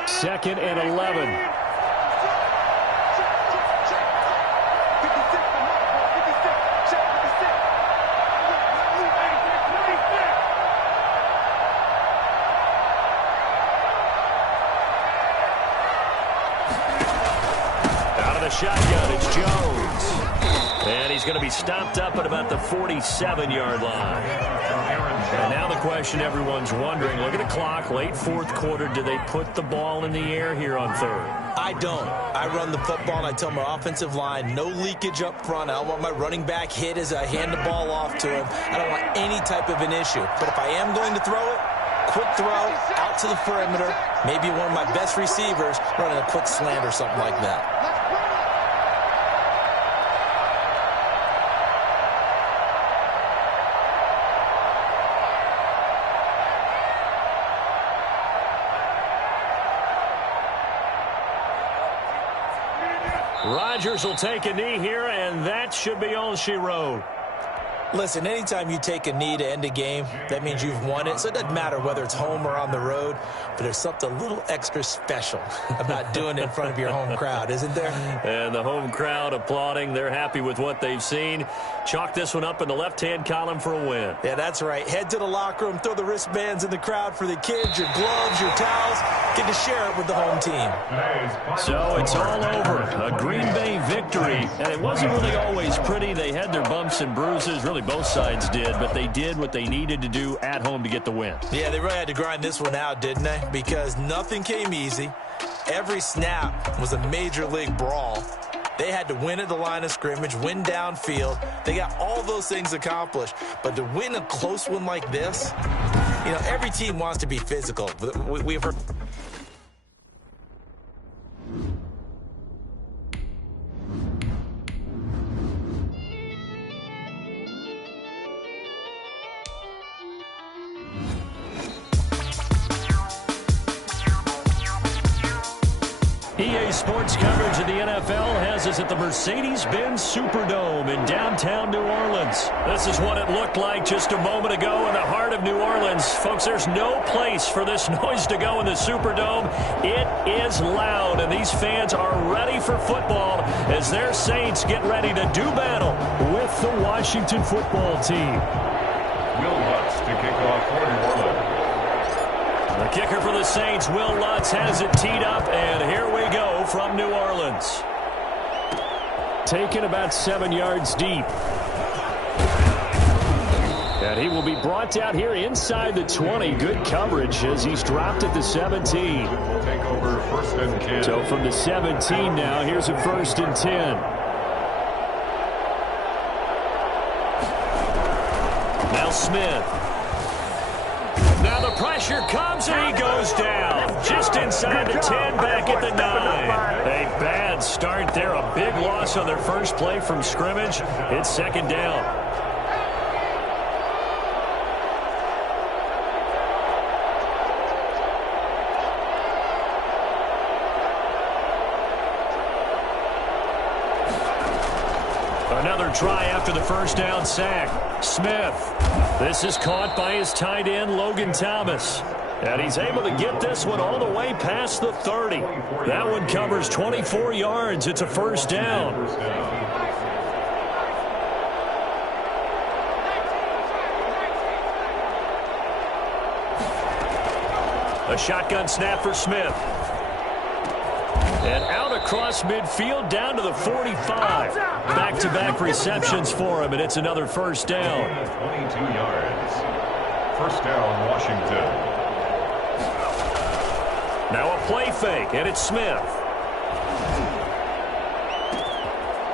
Second and 11. Shotgun, it's Jones. And he's going to be stopped up at about the 47-yard line. And now the question everyone's wondering, look at the clock, late 4th quarter, do they put the ball in the air here on 3rd? I don't. I run the football and I tell my offensive line, no leakage up front. I don't want my running back hit as I hand the ball off to him. I don't want any type of an issue. But if I am going to throw it, quick throw, out to the perimeter, maybe one of my best receivers running a quick slant or something like that. Rodgers will take a knee here, and that should be all she wrote. Listen, anytime you take a knee to end a game, that means you've won it. So it doesn't matter whether it's home or on the road, but there's something a little extra special about doing it in front of your home crowd, isn't there? And the home crowd applauding. They're happy with what they've seen. Chalk this one up in the left-hand column for a win. Yeah, that's right. Head to the locker room, throw the wristbands in the crowd for the kids, your gloves, your towels. Get to share it with the home team. So it's all over. A Green Bay victory. And it wasn't really always pretty. They had their bumps and bruises. Really, both sides did. But they did what they needed to do at home to get the win. Yeah, they really had to grind this one out, didn't they? Because nothing came easy. Every snap was a major league brawl. They had to win at the line of scrimmage, win downfield. They got all those things accomplished. But to win a close one like this, you know, every team wants to be physical. We've heard... EA Sports coverage of the NFL has us at the Mercedes-Benz Superdome in downtown New Orleans. This is what it looked like just a moment ago in the heart of New Orleans. Folks, there's no place for this noise to go in the Superdome. It is loud, and these fans are ready for football as their Saints get ready to do battle with the Washington football team. Will Lutz to kick off for New Orleans. The kicker for the Saints, Will Lutz, has it teed up, and here we go from New Orleans. Taken about 7 yards deep. And he will be brought down here inside the 20. Good coverage as he's dropped at the 17. Will take over 1st and 10. So from the 17 now, here's a 1st and 10. Now Smith. Now the pressure comes and he goes down. Just inside the 10, back at the 9. A bad start there. A big loss on their first play from scrimmage. It's 2nd down. Another try after the 1st down sack. Smith. This is caught by his tight end, Logan Thomas. And he's able to get this one all the way past the 30. That one covers 24 yards. It's a 1st down. A shotgun snap for Smith. And out across midfield down to the 45. Back-to-back receptions for him, and it's another 1st down. 22 yards. 1st down, Washington. Now a play fake, and it's Smith.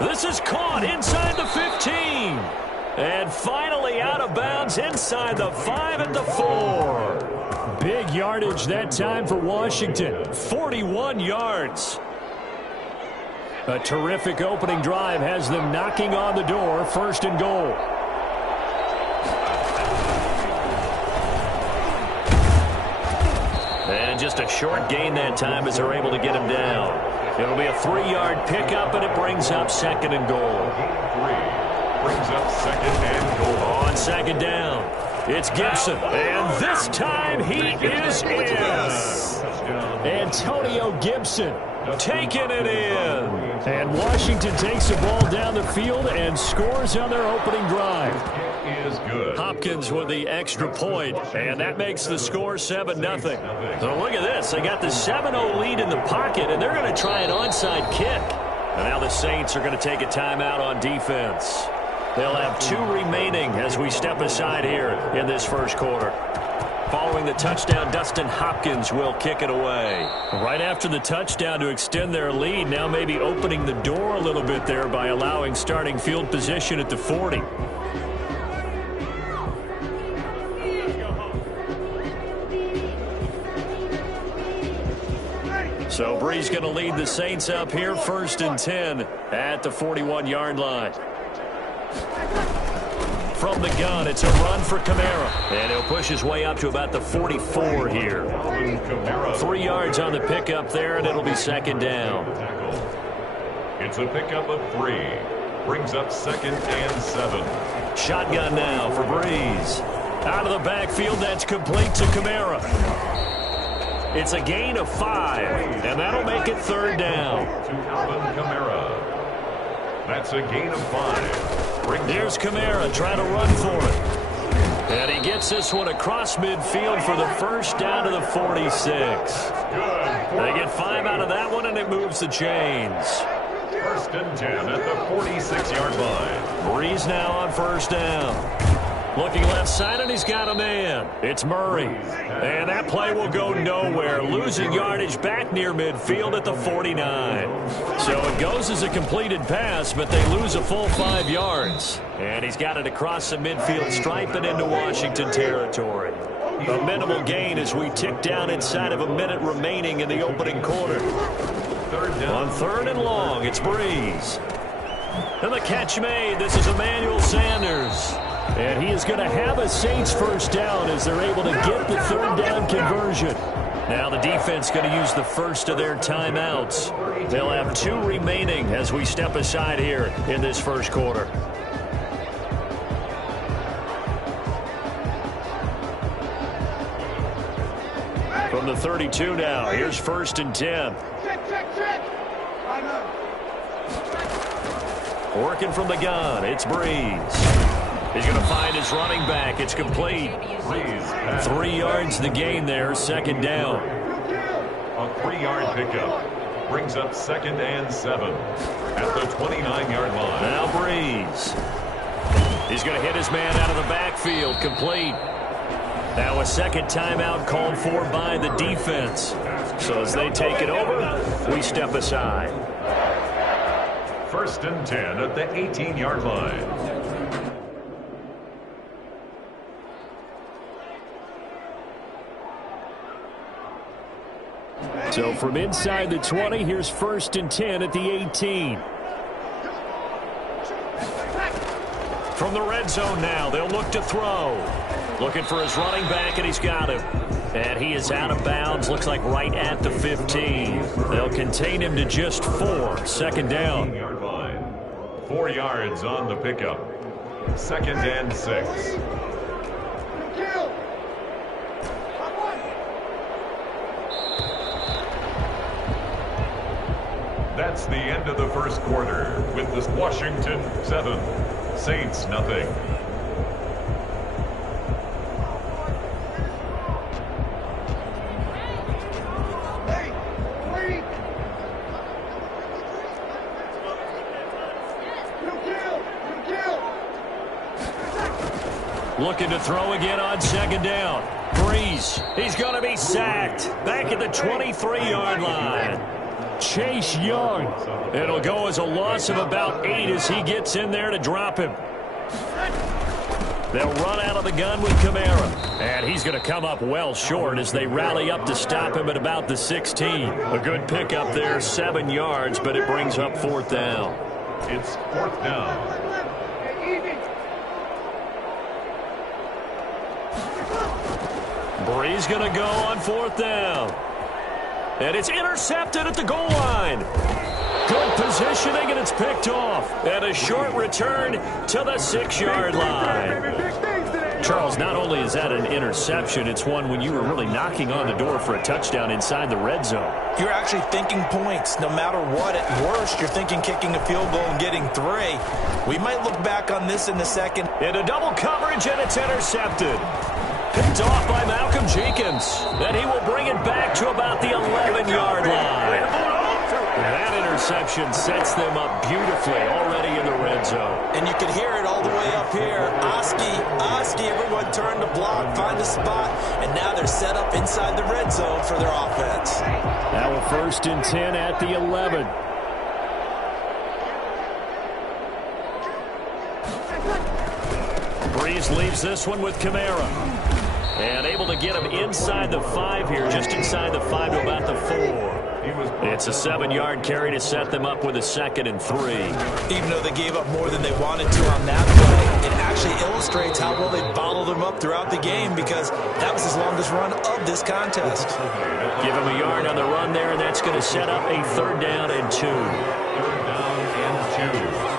This is caught inside the 15. And finally out of bounds inside the 5 at the 4. Big yardage that time for Washington. 41 yards. A terrific opening drive has them knocking on the door. 1st and goal. And just a short gain that time as they're able to get him down. It'll be a 3-yard pickup, and it brings up 2nd and goal. Brings up 2nd and goal. On 2nd down. It's Gibson, and this time he is in. Antonio Gibson taking it in. And Washington takes the ball down the field and scores on their opening drive. It is good. Hopkins with the extra point, and that makes the score 7-0. So look at this. They got the 7-0 lead in the pocket, and they're going to try an onside kick. And now the Saints are going to take a timeout on defense. They'll have 2 remaining as we step aside here in this 1st quarter. Following the touchdown, Dustin Hopkins will kick it away. Right after the touchdown to extend their lead, now maybe opening the door a little bit there by allowing starting field position at the 40. So Bree's going to lead the Saints up here, 1st and 10 at the 41-yard line. From the gun, it's a run for Kamara. And he'll push his way up to about the 44 here. 3 yards on the pickup there, and it'll be 2nd down. It's a pickup of 3. Brings up 2nd and 7. Shotgun now for Breeze. Out of the backfield, that's complete to Kamara. It's a gain of 5, and that'll make it 3rd down. To Alvin Kamara. That's a gain of 5. Here's Kamara trying to run for it. And he gets this one across midfield for the first down to the 46. They get 5 out of that one, and it moves the chains. 1st and 10 at the 46-yard line. Breeze now on 1st down. Looking left side, and he's got a man. It's Murray. And that play will go nowhere. Losing yardage back near midfield at the 49. So it goes as a completed pass, but they lose a full 5 yards. And he's got it across the midfield stripe and into Washington territory. A minimal gain as we tick down inside of a minute remaining in the opening quarter. On 3rd and long, it's Breeze. And the catch made. This is Emmanuel Sanders. And he is going to have a Saints first down as they're able to get the 3rd down conversion. Now the defense going to use the first of their timeouts. They'll have 2 remaining as we step aside here in this first quarter. From the 32 now, here's 1st and 10. Working from the gun, it's Breeze. He's going to find his running back. It's complete. 3 yards the gain there, 2nd down. A 3-yard pickup brings up 2nd and 7 at the 29-yard line. Now Breeze. He's going to hit his man out of the backfield, complete. Now a 2nd timeout called for by the defense. So as they take it over, we step aside. 1st and 10 at the 18-yard line. So from inside the 20, here's 1st and 10 at the 18. From the red zone now, they'll look to throw. Looking for his running back, and he's got him. And he is out of bounds, looks like right at the 15. They'll contain him to just 4, 2nd down. 4 yards on the pickup. 2nd and 6. That's the end of the first quarter with this Washington 7, Saints nothing. Looking to throw again on 2nd down. Breeze, he's going to be sacked back at the 23-yard line. Chase Young. It'll go as a loss of about 8 as he gets in there to drop him. They'll run out of the gun with Kamara. And he's going to come up well short as they rally up to stop him at about the 16. A good pickup there, 7 yards, but it brings up 4th down. It's 4th down. Breeze going to go on 4th down. And it's intercepted at the goal line. Good positioning, and it's picked off. And a short return to the 6-yard line. Charles, not only is that an interception, it's one when you were really knocking on the door for a touchdown inside the red zone. You're actually thinking points. No matter what, at worst, you're thinking kicking a field goal and getting 3. We might look back on this in a second. Into double coverage, and it's intercepted. Picked off by Malcolm Jenkins. Then he will bring it back to about the 11-yard line. That interception sets them up beautifully already in the red zone. And you can hear it all the way up here. Oski, everyone turn to block, find a spot, and now they're set up inside the red zone for their offense. Now a 1st and 10 at the 11. Breeze leaves this one with Kamara. And able to get him inside the 5 here, just inside the 5 to about the 4. It's a 7-yard carry to set them up with a 2nd and 3. Even though they gave up more than they wanted to on that play, it actually illustrates how well they bottled them up throughout the game because that was his longest run of this contest. Give him a yard on the run there, and that's going to set up a 3rd down and 2. 3rd down and 2.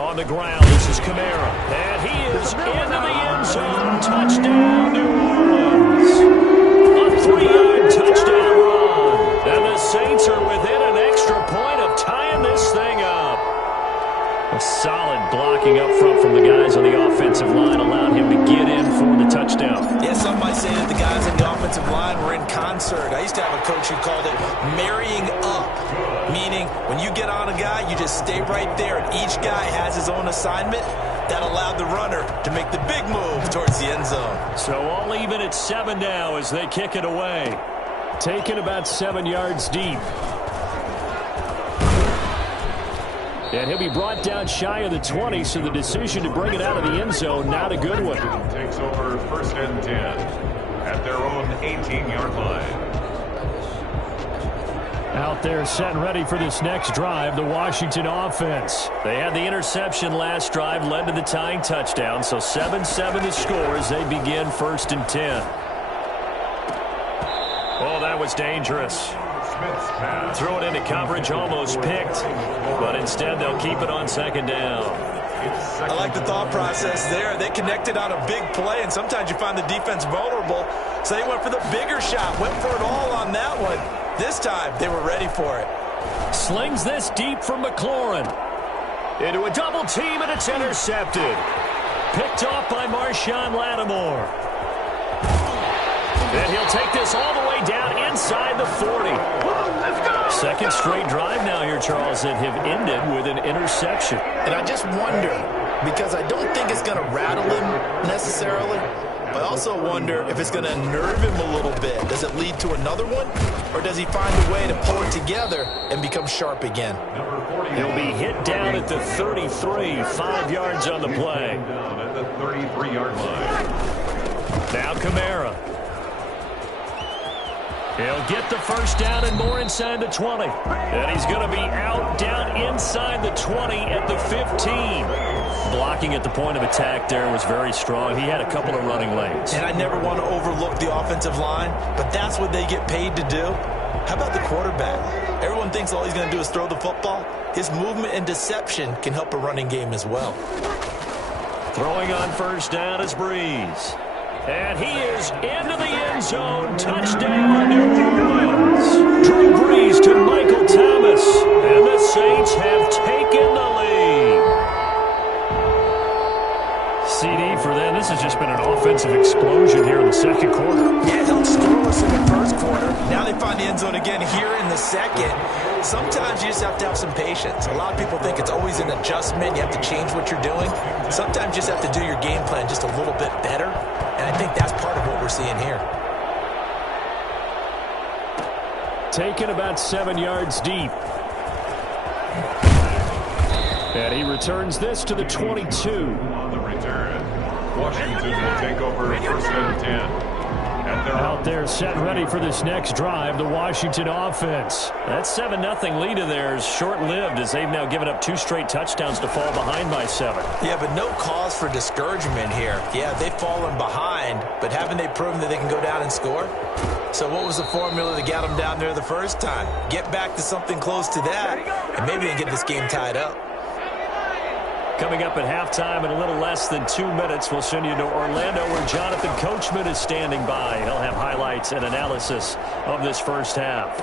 On the ground, this is Kamara. And he is into the end zone. Touchdown, New Orleans. A 3-yard touchdown run. And the Saints are within an extra point of tying this thing up. A solid blocking up front from the guys on the offensive line allowed him to get in for the touchdown. Yeah, some might say that the guys on the offensive line were in concert. I used to have a coach who called it marrying up, meaning when you get on a guy, you just stay right there, and each guy has his own assignment. That allowed the runner to make the big move towards the end zone. So all even at 7 now as they kick it away. Taken about 7 yards deep. And he'll be brought down shy of the 20, so the decision to bring it out of the end zone, not a good one. Takes over 1st and 10 at their own 18-yard line. Out there set and ready for this next drive, the Washington offense. They had the interception last drive, led to the tying touchdown, so 7-7 the score as they begin 1st and 10. Oh, that was dangerous. Throw it into coverage, almost picked, but instead they'll keep it on 2nd down. I like the thought process there. They connected on a big play, and sometimes you find the defense vulnerable, so they went for the bigger shot, went for it all on that one. This time, they were ready for it. Slings this deep from McLaurin. Into a double team, and it's intercepted. Picked off by Marshawn Lattimore. And he'll take this all the way down inside the 40. Second straight drive now here, Charles, that have ended with an interception. And I just wonder, because I don't think it's going to rattle him necessarily, but I also wonder if it's going to unnerve him a little bit. Does it lead to another one? Or does he find a way to pull it together and become sharp again? He'll be hit down at the 33, 5 yards on the play. Down at the 33-yard line. Now Kamara. He'll get the first down and more inside the 20. And he's going to be out down inside the 20 at the 15. Blocking at the point of attack there was very strong. He had a couple of running lanes. And I never want to overlook the offensive line, but that's what they get paid to do. How about the quarterback? Everyone thinks all he's going to do is throw the football. His movement and deception can help a running game as well. Throwing on first down is Breeze. And he is into the end zone. Touchdown, New Orleans. Drew Brees to Michael Thomas. And the Saints have taken the lead. CD for them. This has just been an offensive explosion here in the second quarter. Yeah, it helped scoreless in the first quarter. Now they find the end zone again here in the second. Sometimes you just have to have some patience. A lot of people think it's always an adjustment. You have to change what you're doing. Sometimes you just have to do your game plan just a little bit better. And I think that's part of what we're seeing here. Taken about 7 yards deep. And he returns this to the 22. On the return, Washington will take over 1st and 10. Out there set ready for this next drive, the Washington offense. That 7-0 lead of theirs short-lived as they've now given up 2 straight touchdowns to fall behind by 7. Yeah, but no cause for discouragement here. Yeah, they've fallen behind, but haven't they proven that they can go down and score? So what was the formula that got them down there the first time? Get back to something close to that, and maybe they can get this game tied up. Coming up at halftime in a little less than 2 minutes, we'll send you to Orlando where Jonathan Coachman is standing by. He'll have highlights and analysis of this first half.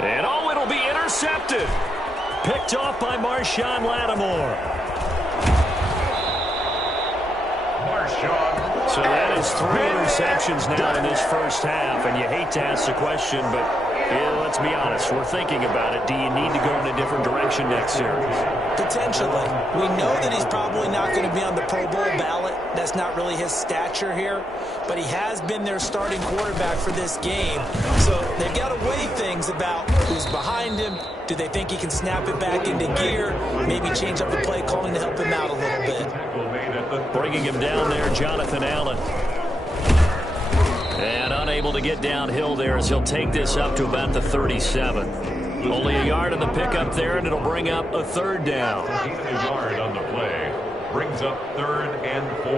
And oh, it'll be intercepted. Picked off by Marshawn Lattimore. So that is 3 interceptions now in this first half, and you hate to ask the question, but yeah, let's be honest, we're thinking about it. Do you need to go in a different direction next series? Potentially. We know that he's probably not going to be on the Pro Bowl ballot. That's not really his stature here, but he has been their starting quarterback for this game. So they've got to weigh things about who's behind him. Do they think he can snap it back into gear? Maybe change up the play calling to help him out a little bit. Bringing him down there, Jonathan Allen. And unable to get downhill there as he'll take this up to about the 37. Only a yard on the pickup there, and it'll bring up a 3rd down. A yard on the play. Brings up 3rd and 4.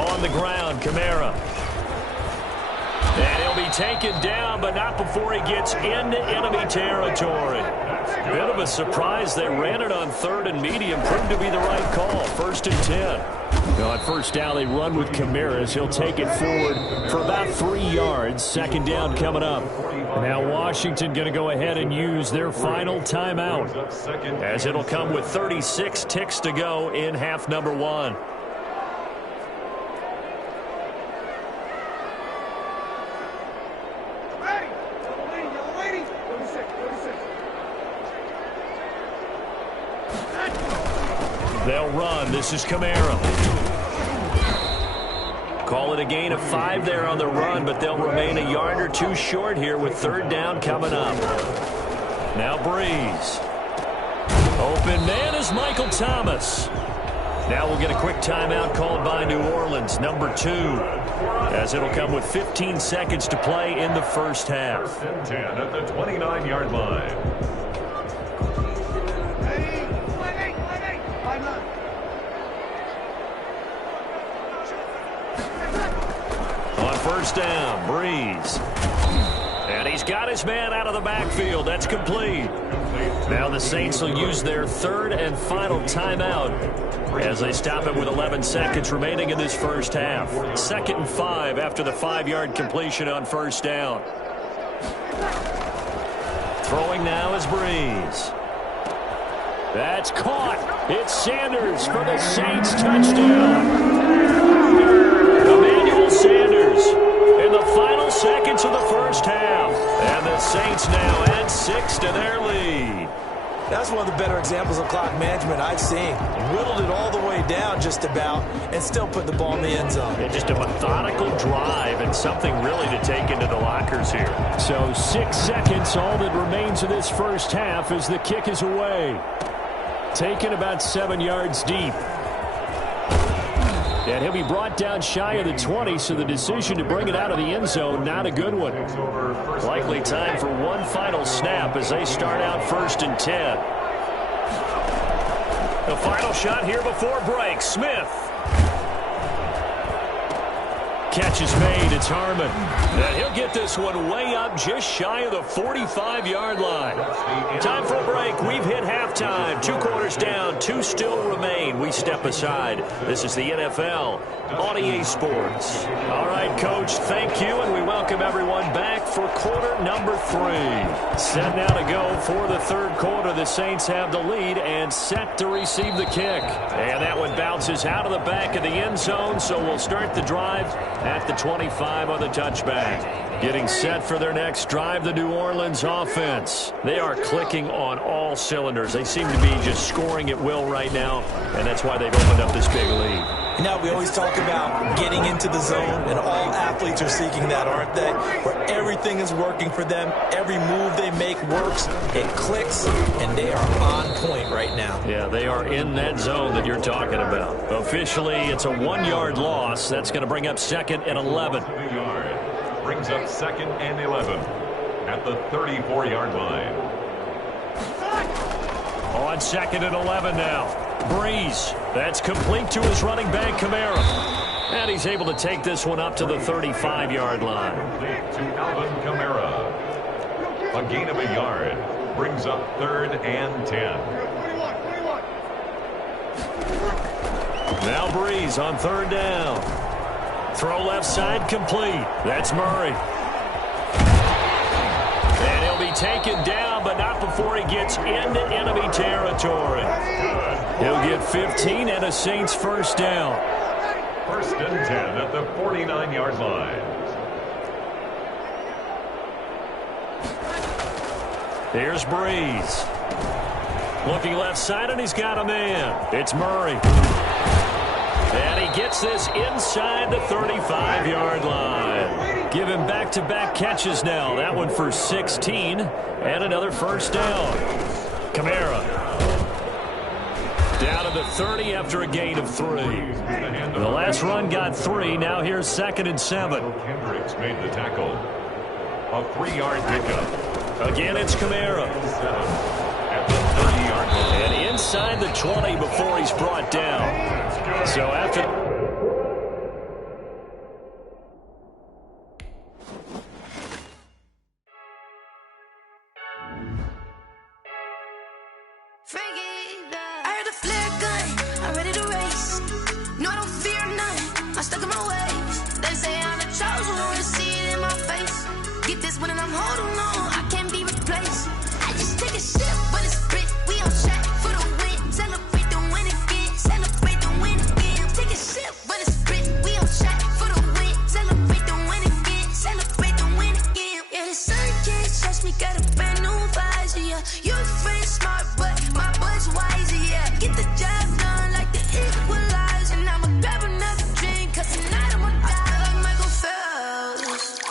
On the ground, Kamara. And he'll He'll be taken down, but not before he gets into enemy territory. Bit of a surprise. They ran it on 3rd and medium. Proved to be the right call. 1st and 10. On first down, they run with Camaras. He'll take it forward for about 3 yards. 2nd down coming up. Now Washington going to go ahead and use their final timeout, as it'll come with 36 ticks to go in half number 1. They'll run. This is Kamara. Call it a gain of 5 there on the run, but they'll remain a yard or 2 short here with 3rd down coming up. Now Breeze. Open man is Michael Thomas. Now we'll get a quick timeout called by New Orleans, number 2, as it'll come with 15 seconds to play in the first half. 1st and 10 at the 29-yard line. On first down, Breeze. And he's got his man out of the backfield. That's complete. Now the Saints will use their 3rd and final timeout as they stop it with 11 seconds remaining in this first half. 2nd and 5 after the 5-yard completion on first down. Throwing now is Breeze. That's caught. It's Sanders for the Saints touchdown. Emmanuel Sanders in the final seconds of the first half. And the Saints now add 6 to their lead. That's one of the better examples of clock management I've seen. Whittled it all the way down just about and still put the ball in the end zone. Yeah, just a methodical drive and something really to take into the lockers here. So 6 seconds, all that remains of this first half as the kick is away. Taken about 7 yards deep. And he'll be brought down shy of the 20, so the decision to bring it out of the end zone, not a good one. Likely time for one final snap as they start out 1st and 10. The final shot here before break. Smith. Catch is made. It's Harmon. And he'll get this one way up just shy of the 45-yard line. Time for a break. We've hit halftime. 2 quarters down. 2 still remain. We step aside. This is the NFL on EA Sports. All right, Coach, thank you, and we welcome everyone back for quarter number 3. Set now to go for the 3rd quarter. The Saints have the lead and set to receive the kick. And that one bounces out of the back of the end zone, so we'll start the drive at the 25 on the touchback. Getting set for their next drive, the New Orleans offense. They are clicking on all cylinders. They seem to be just scoring at will right now, and that's why they've opened up this big lead. You know, we always talk about getting into the zone, and all athletes are seeking that, aren't they? Where everything is working for them, every move they make works, it clicks, and they are on point right now. Yeah, they are in that zone that you're talking about. Officially, it's a 1-yard loss. That's going to bring up 2nd and 11. Brings up 2nd and 11 at the 34-yard line. On 2nd and 11 now. Breeze. That's complete to his running back, Kamara. And he's able to take this one up to the 35-yard line. To Alvin Kamara. A gain of a yard. Brings up 3rd and 10. Now Breeze on 3rd down. Throw left side complete. That's Murray. And he'll be taken down, but not before he gets into enemy territory. He'll get 15 and a Saints 1st down. 1st and 10 at the 49-yard line. Here's Breeze. Looking left side, and he's got a man. It's Murray. And he gets this inside the 35-yard line. Give him back-to-back catches now. That one for 16 and another 1st down. Kamara. Down to the 30 after a gain of 3. The last run got 3. Now here's 2nd and 7. Kendricks made the tackle. A 3-yard pickup. Again, it's Kamara. At the 30-yard line. And inside the 20 before he's brought down. So after... my way.